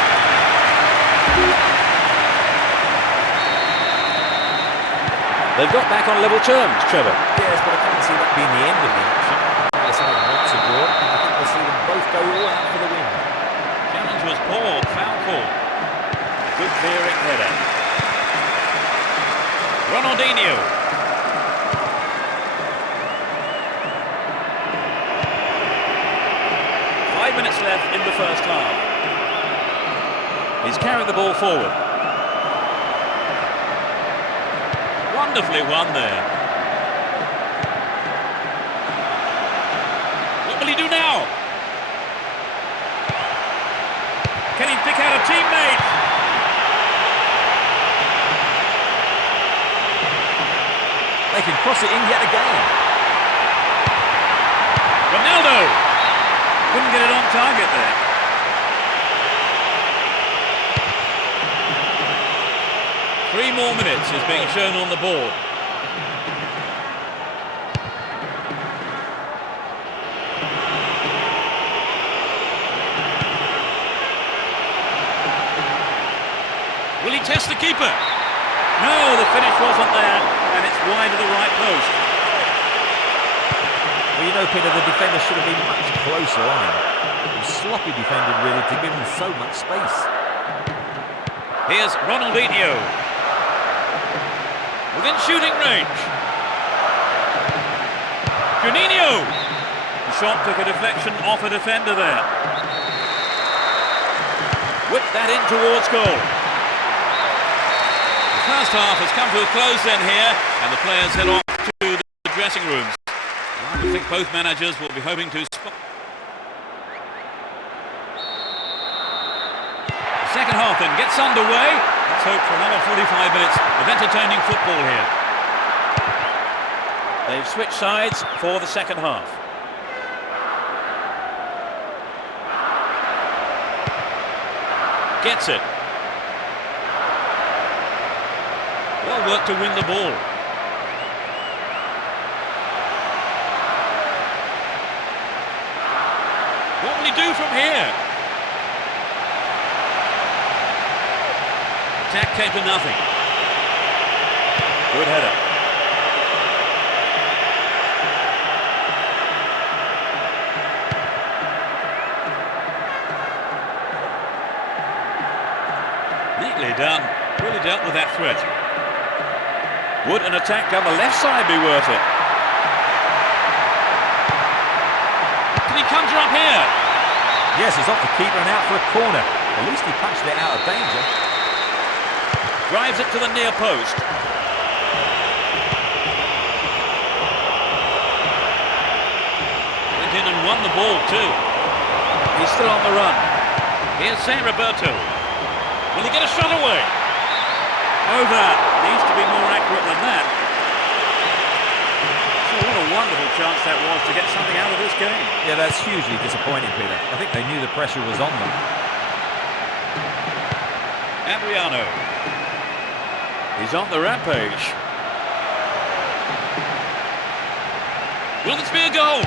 They've got back on level terms, Trevor. Yes, but I can't see that being the end of the action. The side wants a draw, and I think we'll see them both go all out for the win. Challenge was poor, foul call. Good clearing header. Ronaldinho. Minutes left in the first half. He's carried the ball forward. Wonderfully won there. What will he do now? Can he pick out a teammate? They can cross it in yet again. Ronaldo! Couldn't get it on target there. Three more minutes is being shown on the board. keeper. No, the finish wasn't there, and it's wide of the right post. Well, you know, Peter, the defender should have been much closer on him. It was sloppy defending, really, to give him so much space. Here's Ronaldinho. Within shooting range. Juninho. The shot took a deflection off a defender there. Whipped that in towards goal. The first half has come to a close then here, and the players head off to the dressing rooms. I think both managers will be hoping to spot. The second half then gets underway. Let's hope for another 45 minutes of entertaining football here. They've switched sides for the second half. Gets it. Well worked to win the ball. What will he do from here? Attack came to nothing. Good header. Neatly done. Really dealt with that threat. Would an attack down the left side be worth it? Can he conjure up here? Yes, he's off the keeper and out for a corner. At least he punched it out of danger. Drives it to the near post. Went in and won the ball too. He's still on the run. Here's Roberto. Will he get a shot away? Over. Needs to be more accurate than that. So what a wonderful chance that was to get something out of this game. Yeah, that's hugely disappointing, Peter. I think they knew the pressure was on them. Adriano. He's on the rampage. Will this be a goal?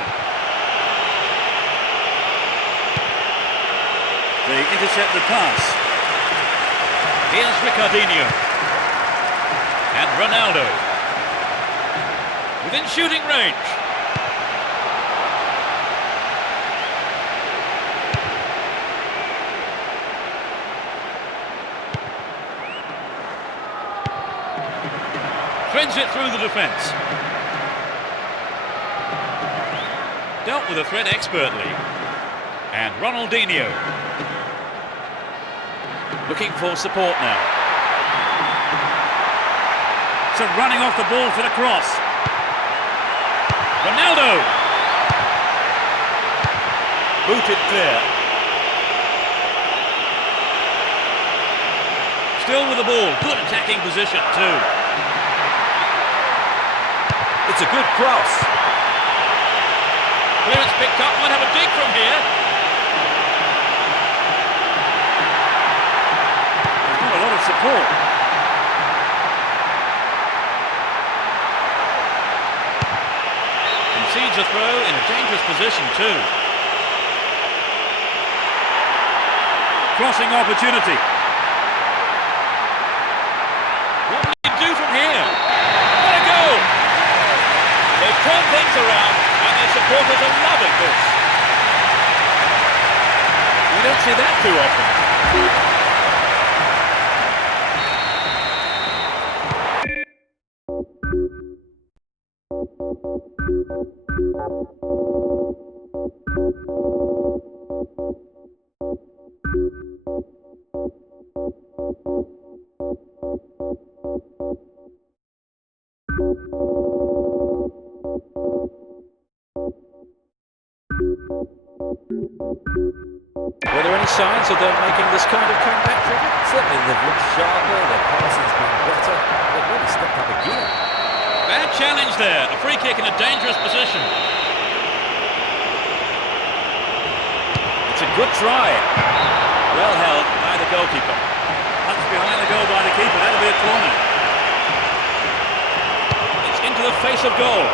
They intercept the pass. Here's Ricardinho. And Ronaldo. Within shooting range. Threads it through the defence. Dealt with the threat expertly. And Ronaldinho. Looking for support now. So running off the ball for the cross. Ronaldo. Booted clear. Still with the ball. Good attacking position too. It's a good cross. Clearance picked up. Might have a dig from here. There's not a lot of support. Concedes a throw in a dangerous position too. Crossing opportunity. What will he do from here? What a goal! They've turned things around and their supporters are loving this. We don't see that too often. Were there any signs of them making this kind of comeback? Certainly they've looked sharper, their passing's been better. They've really stepped up a gear. Bad challenge there. A free kick in a dangerous position. It's a good try. Well held by the goalkeeper. Punch behind the goal by the keeper. That'll be a corner. It's into the face of goal.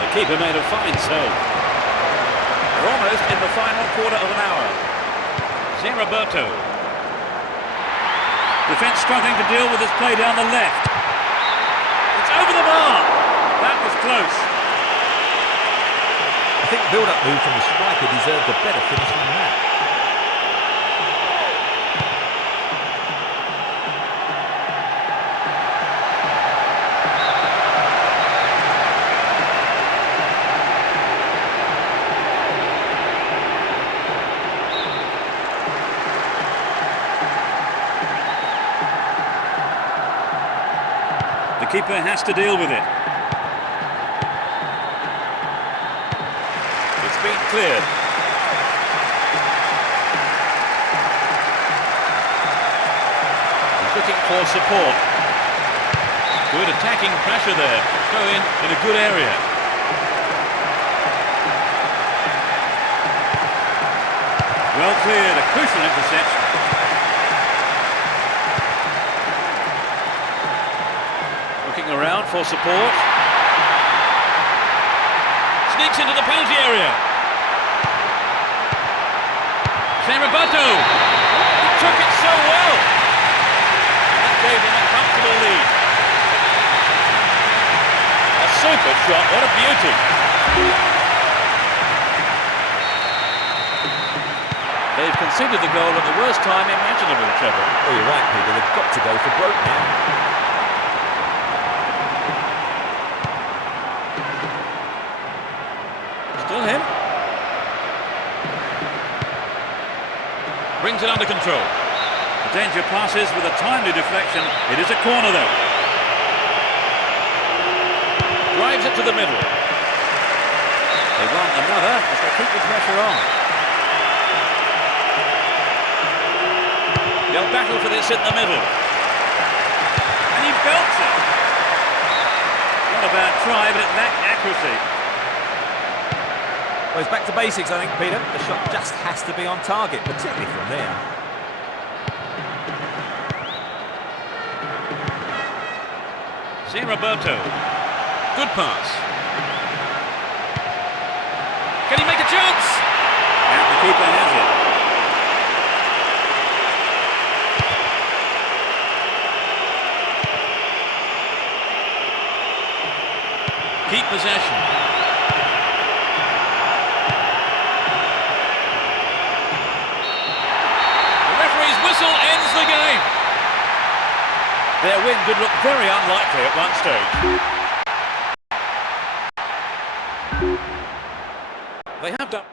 The keeper made a fine save. We're almost in the final quarter of an hour. Roberto. Defence struggling to deal with this play down the left. It's over the bar. That was close. I think build-up move from the striker deserved a better finish than that. The keeper has to deal with it. It's been cleared. He's looking for support. Good attacking pressure there. Throw in a good area. Well cleared, a crucial interception. Looking around for support. Sneaks into the penalty area. Roberto. He took it so well. And that gave him a comfortable lead. A super shot, what a beauty. They've conceded the goal at the worst time imaginable, Trevor. Oh, you're right, Peter. They've got to go for broke now. Still him. Brings it under control. The danger passes with a timely deflection. It is a corner though. Drives it to the middle. They want another as they keep the pressure on. They'll battle for this in the middle. And he belts it. Not a bad try, but it lacked accuracy. Well, it's back to basics, I think, Peter. The shot just has to be on target, particularly from there. See Roberto. Good pass. Can he make a chance? And the keeper has it. Keep possession. Whistle ends the game. Their win could look very unlikely at one stage. They have done.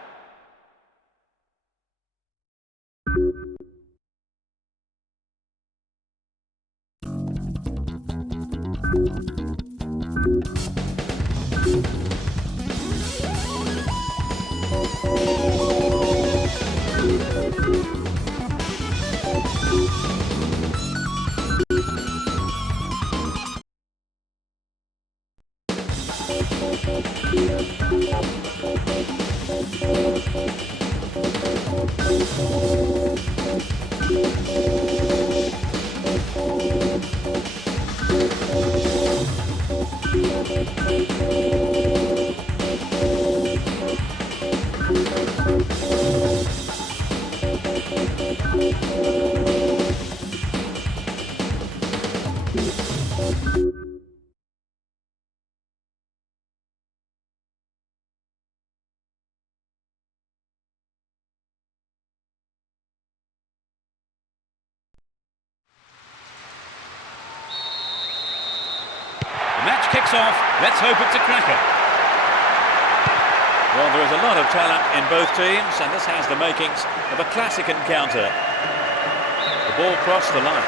Match kicks off. Let's hope it's a cracker. Well, there is a lot of talent in both teams, and this has the makings of a classic encounter. The ball crossed the line.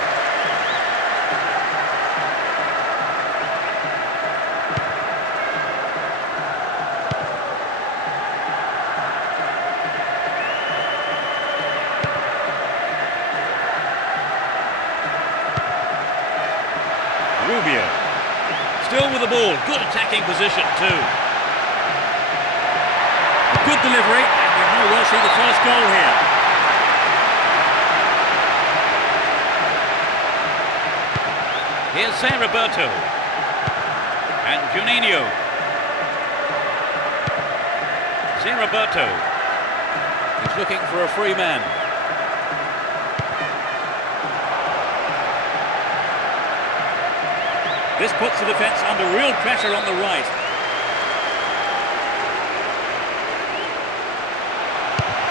Rubio. Still with the ball, good attacking position too. A good delivery, and we may well see the first goal here. Here's San Roberto. And Juninho. San Roberto. He's looking for a free man. This puts the defence under real pressure on the right.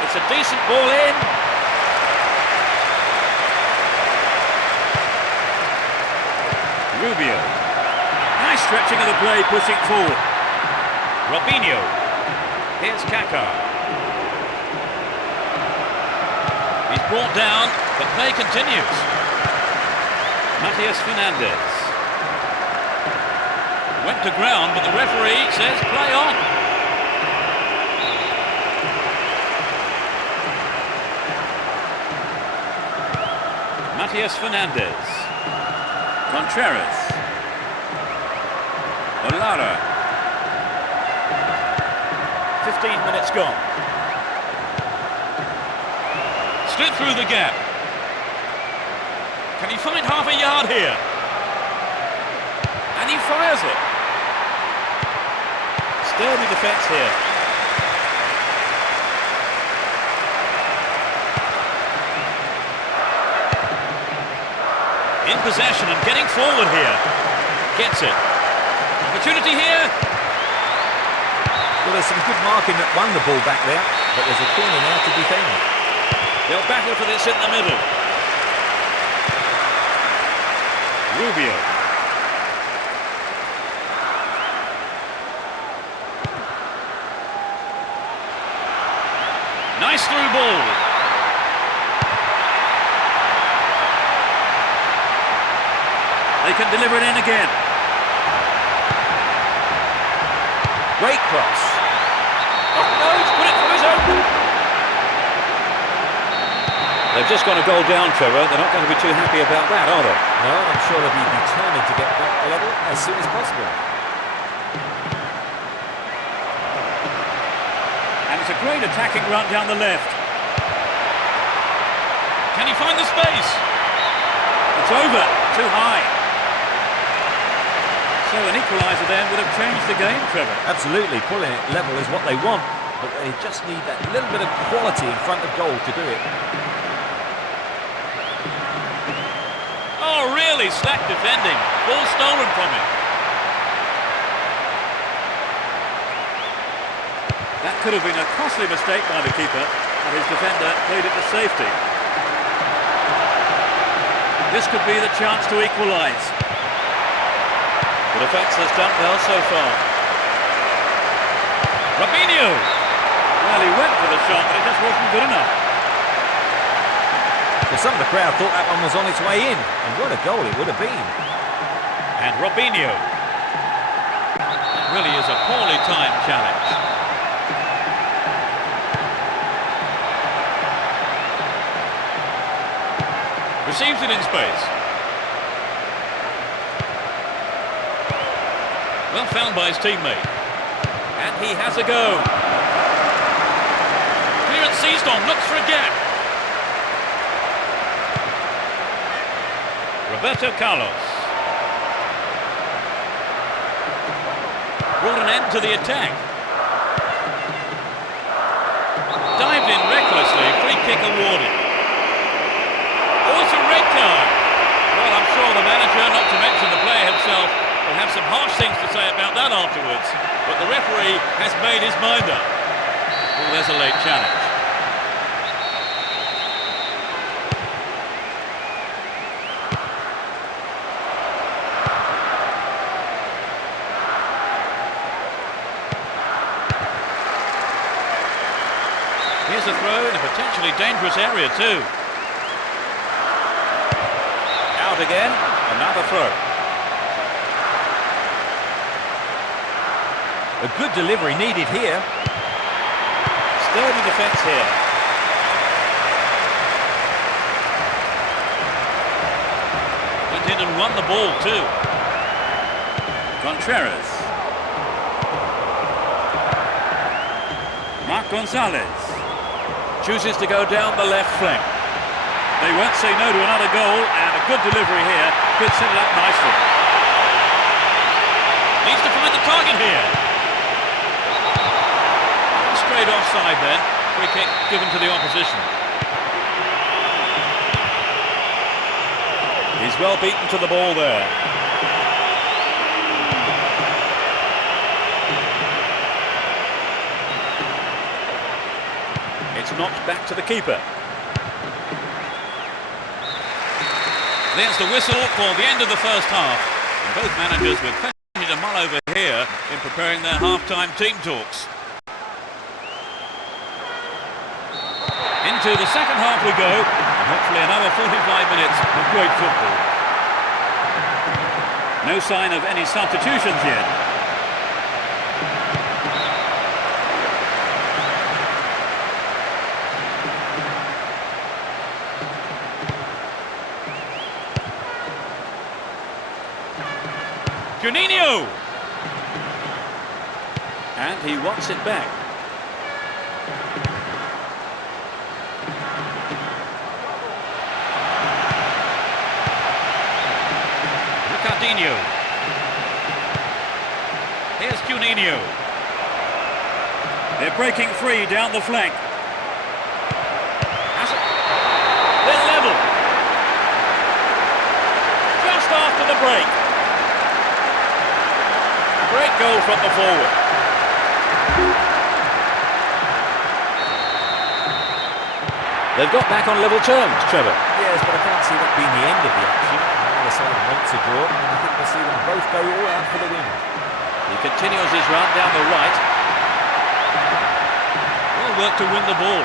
It's a decent ball in. Rubio. Nice stretching of the play, pushing forward. Robinho. Here's Kaká. He's brought down, but play continues. Matías Fernandes. Went to ground, but the referee says play on. Matías Fernandes. Contreras. Olara. 15 minutes gone. Slid through the gap. Can he find half a yard here? And he fires it. Sturdy defence here. In possession and getting forward here. Gets it. Opportunity here. Well, there's some good marking that won the ball back there, but there's a corner now to defend. They'll battle for this in the middle. Rubio. Nice through ball. They can deliver it in again. Great cross. Oh no, he's put it through his own. They've just gone a goal down, Trevor. They're not going to be too happy about that, are they? No, I'm sure they'll be determined to get back level as soon as possible. And it's a great attacking run down the left. Can he find the space? It's over. Too high. So an equaliser then would have changed the game, Trevor. Absolutely, pulling it level is what they want, but they just need that little bit of quality in front of goal to do it. Oh, really slack defending. Ball stolen from him. That could have been a costly mistake by the keeper, and his defender played it to safety. This could be the chance to equalise. The defence has done well so far. Robinho! Well, he went for the shot, but it just wasn't good enough. Well, some of the crowd thought that one was on its way in, and what a goal it would have been. And Robinho. It really is a poorly timed challenge. Receives it in space. Well found by his teammate. And he has a go. Clearance seized on, looks for a gap. Roberto Carlos. Brought an end to the attack. Dived in recklessly, free kick awarded. Oh, it's a red card. Well, I'm sure the manager, not to mention the player himself, will have some harsh things to say about that afterwards. But the referee has made his mind up. Oh, there's a late challenge. Here's a throw in a potentially dangerous area too. Out again, another throw. A good delivery needed here. Sturdy defence here. Went in and won the ball too. Contreras. Marc Gonzalez chooses to go down the left flank. They won't say no to another goal, and a good delivery here could set it up nicely. Needs to find the target here. Straight offside then. Free kick given to the opposition. He's well beaten to the ball there. knocked back to the keeper. There's the whistle for the end of the first half. And both managers with plenty to mull over here in preparing their half-time team talks. Into the second half we go, and hopefully another 45 minutes of great football. No sign of any substitutions yet. Juninho! And he wants it back. Ricardinho. Here's Juninho. They're breaking free down the flank. They're level. Just after the break. Great goal from the forward. They've got back on level terms, Trevor. Yes, but I can't see that being the end of the action. Neither side wants a draw, and I think we'll see them both go all out for the win. He continues his run down the right. Well worked to win the ball.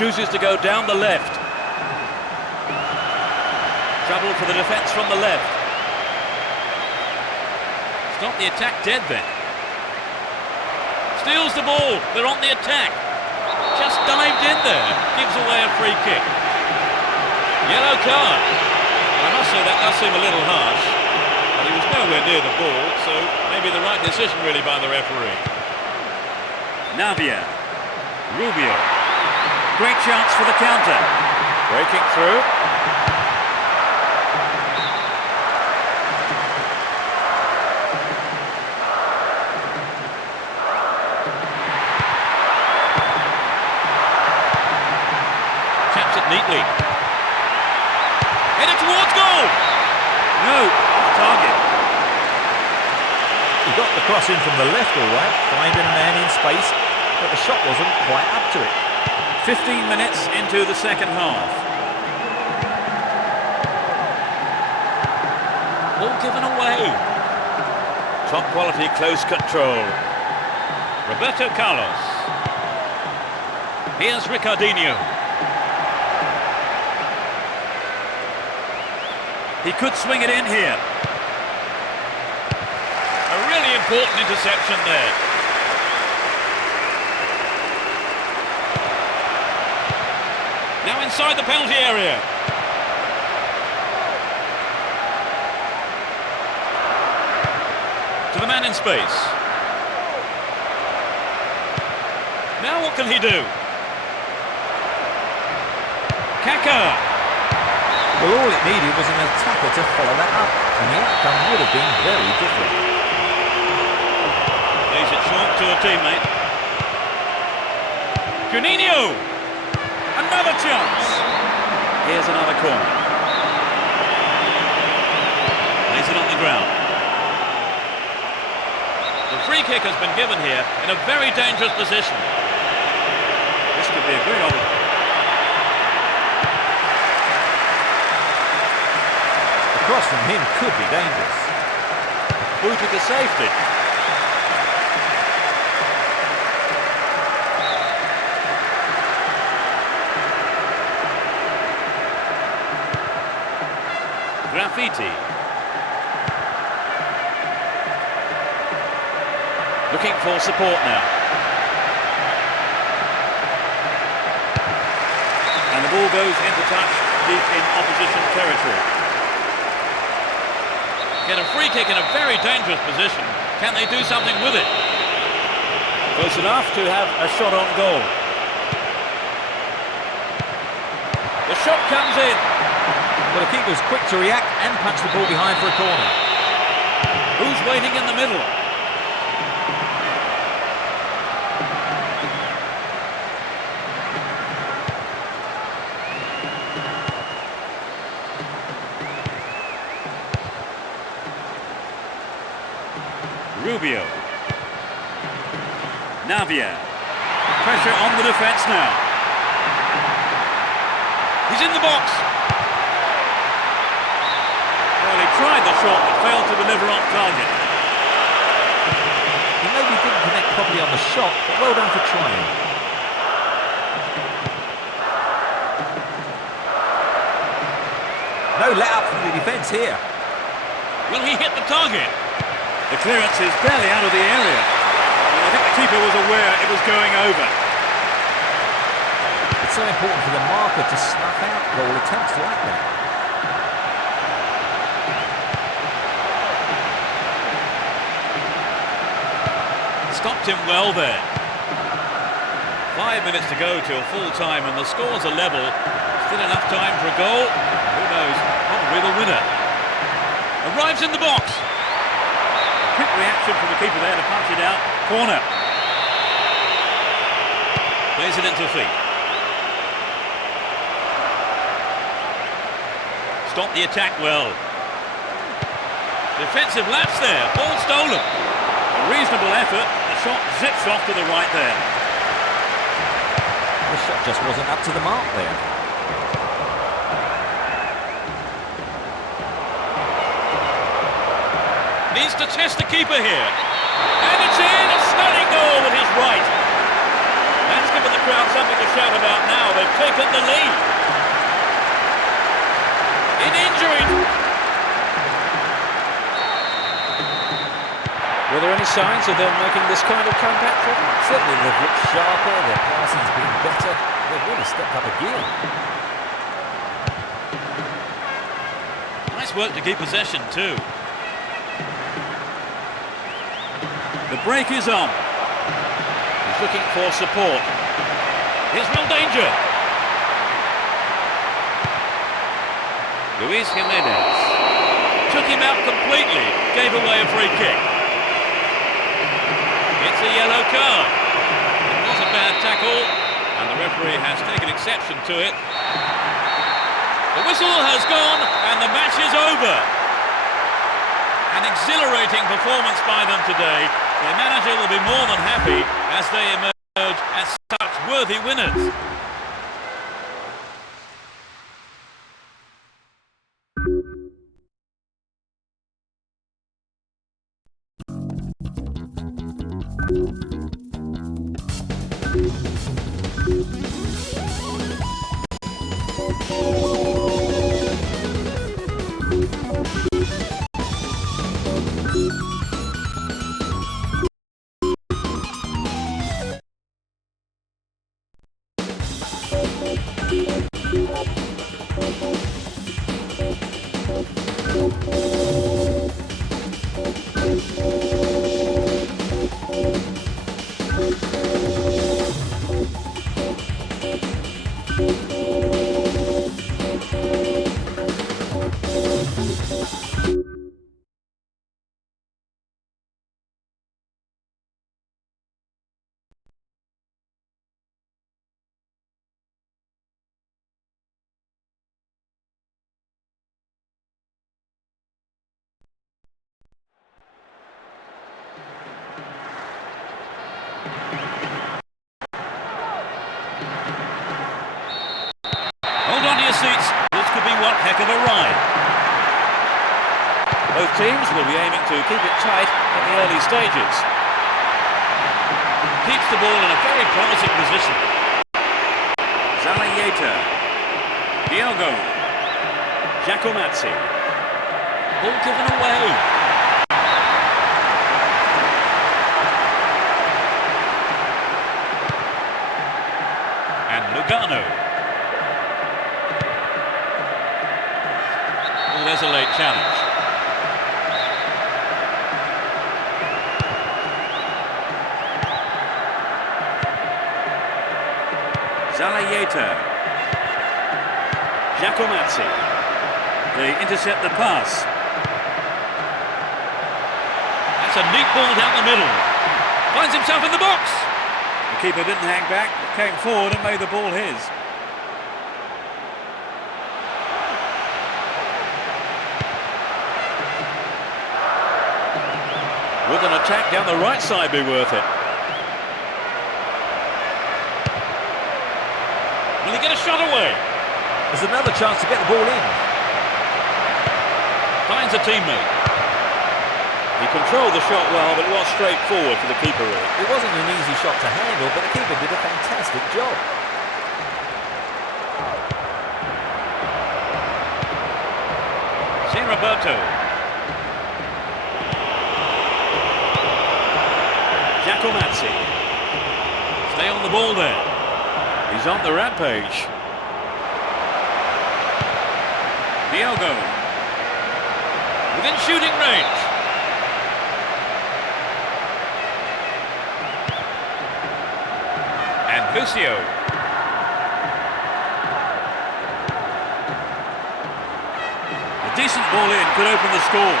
Chooses to go down the left. Trouble for the defence from the left. Stop the attack dead then. Steals the ball. They're on the attack. Just dived in there. Gives away a free kick. Yellow card. I must say that does seem a little harsh. But he was nowhere near the ball, so maybe the right decision really by the referee. Navia. Rubio. Great chance for the counter. Breaking through. Neatly. Headed towards goal. No, off target. He got the cross in from the left all right, finding a man in space, but the shot wasn't quite up to it. 15 minutes into the second half. Ball given away. Top quality close control. Roberto Carlos. Here's Ricardinho. He could swing it in here. A really important interception there. Now inside the penalty area. To the man in space. Now what can he do? Kaká. Well, all it needed was an attacker to follow that up, and the outcome would have been very different. Lays it short to a teammate. Juninho! Another chance! Here's another corner. Lays it on the ground. The free kick has been given here in a very dangerous position. This could be a great opportunity. Cross from him could be dangerous. Booted to safety. Graffiti. Looking for support now. And the ball goes into touch deep in opposition territory. Get a free kick in a very dangerous position. Can they do something with it? Close enough to have a shot on goal. The shot comes in. Well, the keeper's quick to react and punch the ball behind for a corner. Who's waiting in the middle? Rubio. Navia. Pressure on the defence now. He's in the box. Well, he tried the shot but failed to deliver on target. He maybe didn't connect properly on the shot, but well done for trying. No let up from the defence here. Will he hit the target? The clearance is barely out of the area. Well, I think the keeper was aware it was going over. It's so important for the marker to snuff out goal attempts like that. Stopped him well there. 5 minutes to go till full time and the scores are level. Still enough time for a goal. Who knows? Probably the winner. Arrives in the box. A quick reaction from the keeper there to punch it out. Corner. Plays it into feet. Stop the attack well. Defensive lapse there. Ball stolen. A reasonable effort. The shot zips off to the right there. The shot just wasn't up to the mark there. Needs to test the keeper here. And it's in! A stunning goal with his right. That's given the crowd something to shout about now. They've taken the lead. In injury. Were there any signs of them making this kind of comeback? Certainly they've looked sharper, their passing's been better. They've really stepped up a gear. Nice work to keep possession too. The break is on. He's looking for support. Here's real danger. Luis Jimenez took him out completely, gave away a free kick. It's a yellow card. It was a bad tackle, and the referee has taken exception to it. The whistle has gone, and the match is over. An exhilarating performance by them today. Their manager will be more than happy as they emerge as such worthy winners. Hold on to your seats, this could be one heck of a ride. Both teams will be aiming to keep it tight in the early stages. Keeps the ball in a very promising position. Zalayeta. Diogo. Giacomazzi. Ball given away. And Lugano. Oh, there's a late challenge. Zalayeta. Giacomazzi. They intercept the pass. That's a neat ball down the middle. Finds himself in the box. The keeper didn't hang back, but came forward and made the ball his. Would an attack down the right side be worth it? get a shot away? There's another chance to get the ball in. Finds a teammate. He controlled the shot well, but it was straightforward for the keeper, really. It wasn't an easy shot to handle, but the keeper did a fantastic job. Roberto. Giacomazzi. Stay on the ball there. He's on the rampage. Diogo. Within shooting range. And Lucio. A decent ball in could open the score.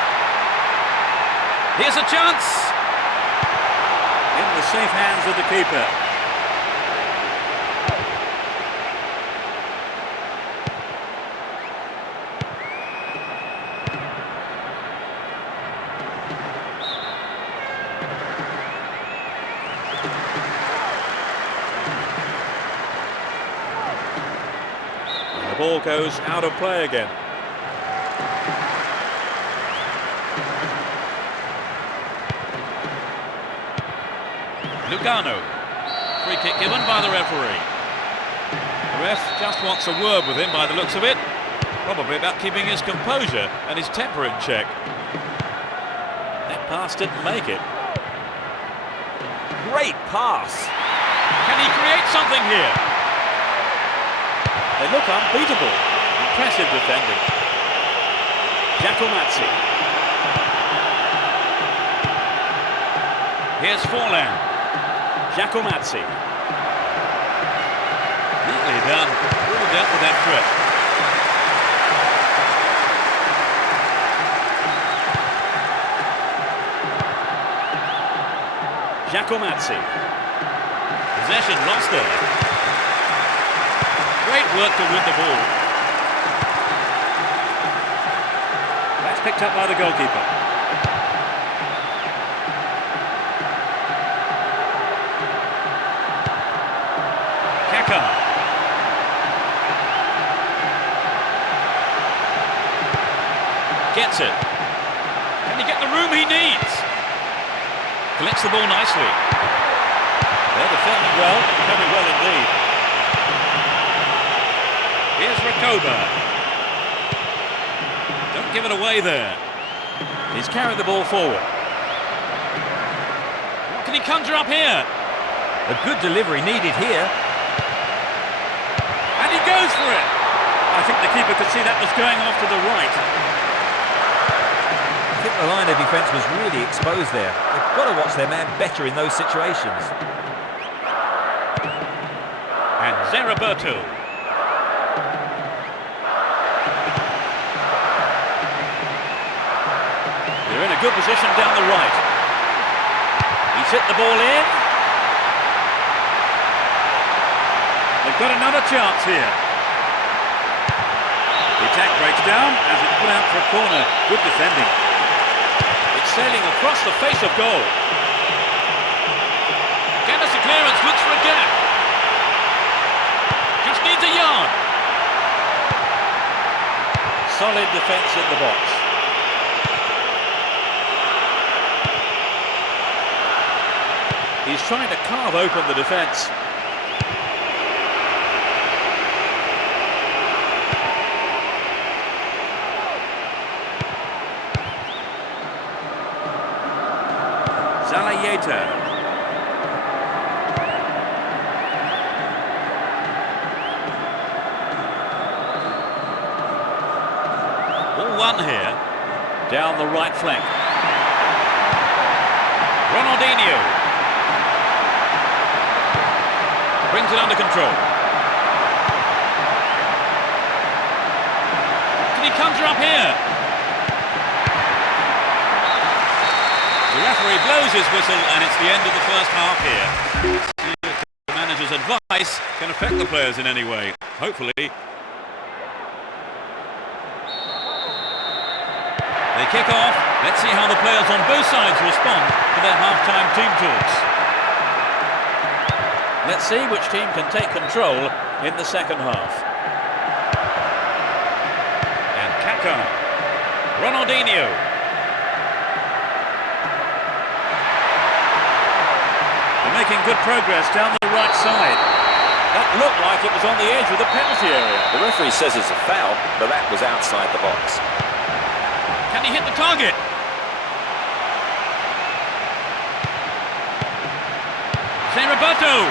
Here's a chance. In the safe hands of the keeper. The ball goes out of play again. Lugano. Free kick given by the referee. The ref just wants a word with him by the looks of it. Probably about keeping his composure and his temper in check. That pass didn't make it. Great pass. Can he create something here? They look unbeatable. Impressive defending. Giacomazzi. Here's Forlan. Giacomazzi. Neatly done. Really dealt with that threat. Giacomazzi. Possession lost there. Great work to win the ball. That's picked up by the goalkeeper. Kaka. Gets it. Can he get the room he needs? Collects the ball nicely. They're defending well, very well indeed. Here's Rakoba. Don't give it away there. He's carried the ball forward. What can he conjure up here? A good delivery needed here. And he goes for it. I think the keeper could see that was going off to the right. I think the line of defence was really exposed there. They've got to watch their man better in those situations. And Zeraberto. They're in a good position down the right. He's hit the ball in. They've got another chance here. The attack breaks down as it's put out for a corner. Good defending. It's sailing across the face of goal. Gathers the clearance, looks for a gap. Just needs a yard. Solid defence in the box. He's trying to carve open the defence. Zalayeta. All one here, down the right flank. Ronaldinho. Brings it under control. Can he conjure up here? The referee blows his whistle and it's the end of the first half here. See if the manager's advice can affect the players in any way. Hopefully. They kick off. Let's see how the players on both sides respond to their half-time team talks. Let's see which team can take control in the second half. And Kaká. Ronaldinho. They're making good progress down the right side. That looked like it was on the edge of the penalty area. The referee says it's a foul, but that was outside the box. Can he hit the target? Roberto.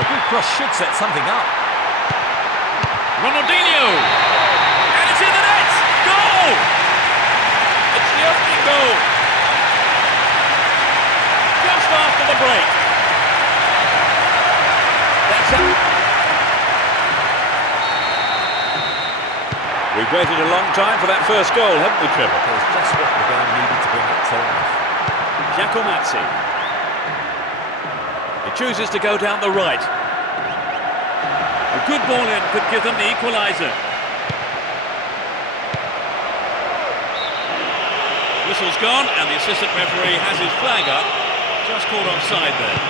A good cross should set something up. Ronaldinho. And it's in the net. Goal! It's the opening goal. Just after the break. That's it. We've waited a long time for that first goal, haven't we, Trevor? It's just what the game needed to bring it to life. Giacometti. He chooses to go down the right. A good ball in could give them the equaliser. Whistle's gone and the assistant referee has his flag up. Just caught offside there.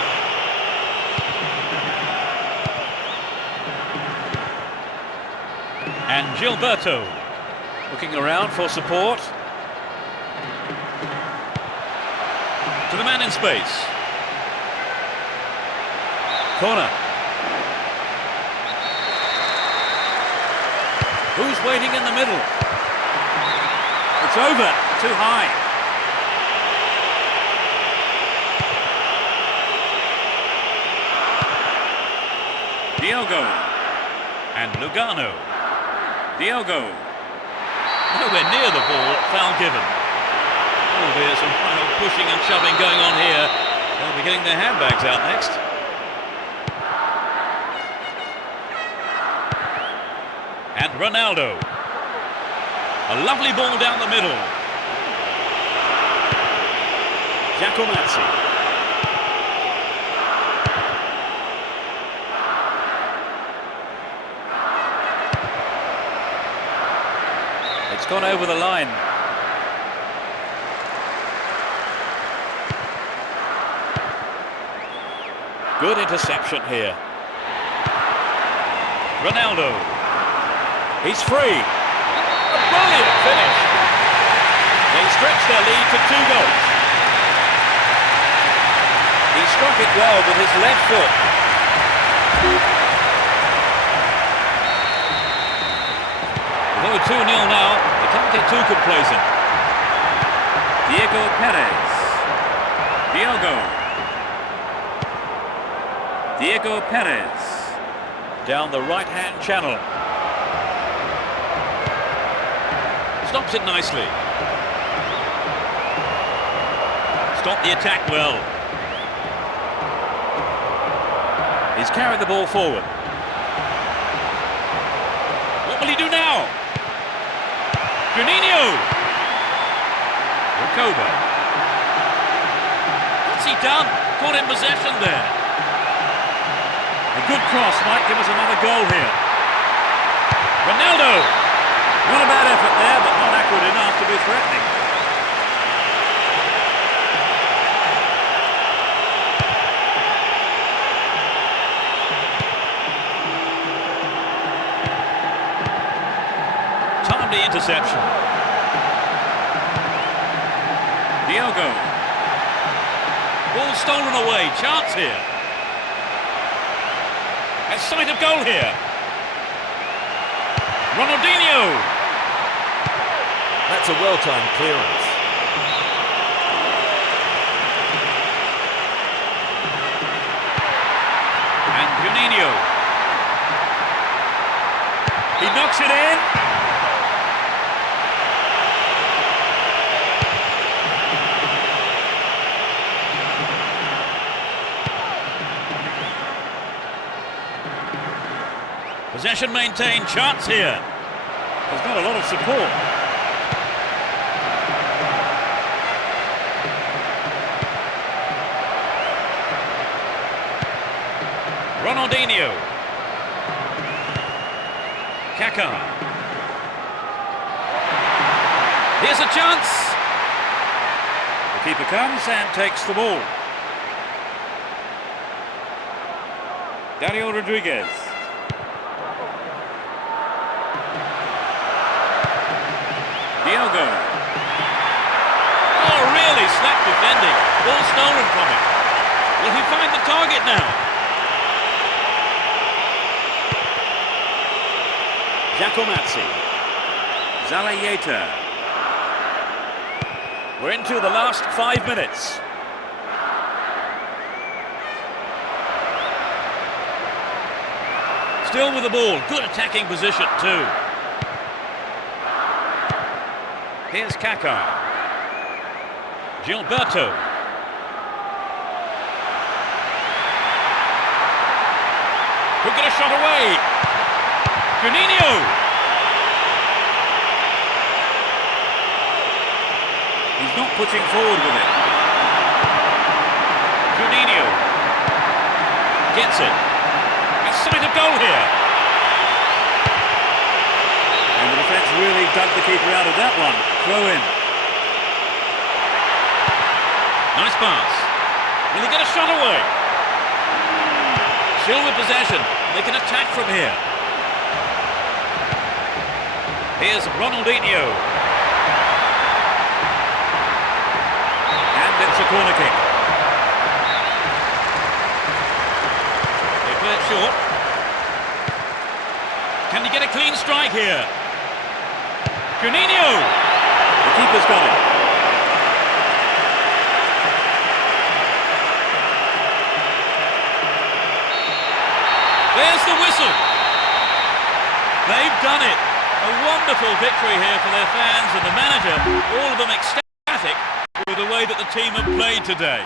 And Gilberto looking around for support. To the man in space. Corner. Who's waiting in the middle? It's over. Too high. Diogo. And Lugano. Diogo. Nowhere near the ball. Foul given. Oh, there's some final pushing and shoving going on here. They'll be getting their handbags out next. And Ronaldo. A lovely ball down the middle. Giacometti. It's gone over the line. Good interception here. Ronaldo. He's free. A brilliant finish. They stretch their lead to 2 goals. He struck it well with his left foot. Although 2-0 now, they can't get too complacent. Diego Perez. Diego Perez. Down the right-hand channel. Stops it nicely. Stopped the attack well. He's carried the ball forward. What will he do now? Juninho. Recoba. What's he done? Caught in possession there. A good cross might give us another goal here. Ronaldo. Not a bad effort there, but not accurate enough to be threatening. Timely interception. Diogo. Ball stolen away. Chance here. A sight of goal here. Ronaldinho. That's a well-timed clearance. And Juninho. He knocks it in. Possession maintained, chance here. There's not a lot of support. Ronaldinho. Kaká. Here's a chance. The keeper comes and takes the ball. Daniel Rodriguez. Diogo. Oh, really slack defending. Ball stolen from him. Will he find the target now? Giacomazzi. Zalayeta. We're into the last 5 minutes. Still with the ball. Good attacking position too. Here's Kaká. Gilberto. Could get a shot away. Juninho. He's not pushing forward with it. Juninho. Gets it. Has sight of goal here. And the defence really dug the keeper out of that one. Throw in. Nice pass. Will he get a shot away? Still with possession. They can attack from here. Here's Ronaldinho. And it's a corner kick. They play it short. Can he get a clean strike here? Juninho! The keeper's got it. There's the whistle. They've done it. A wonderful victory here for their fans and the manager. All of them ecstatic with the way that the team have played today.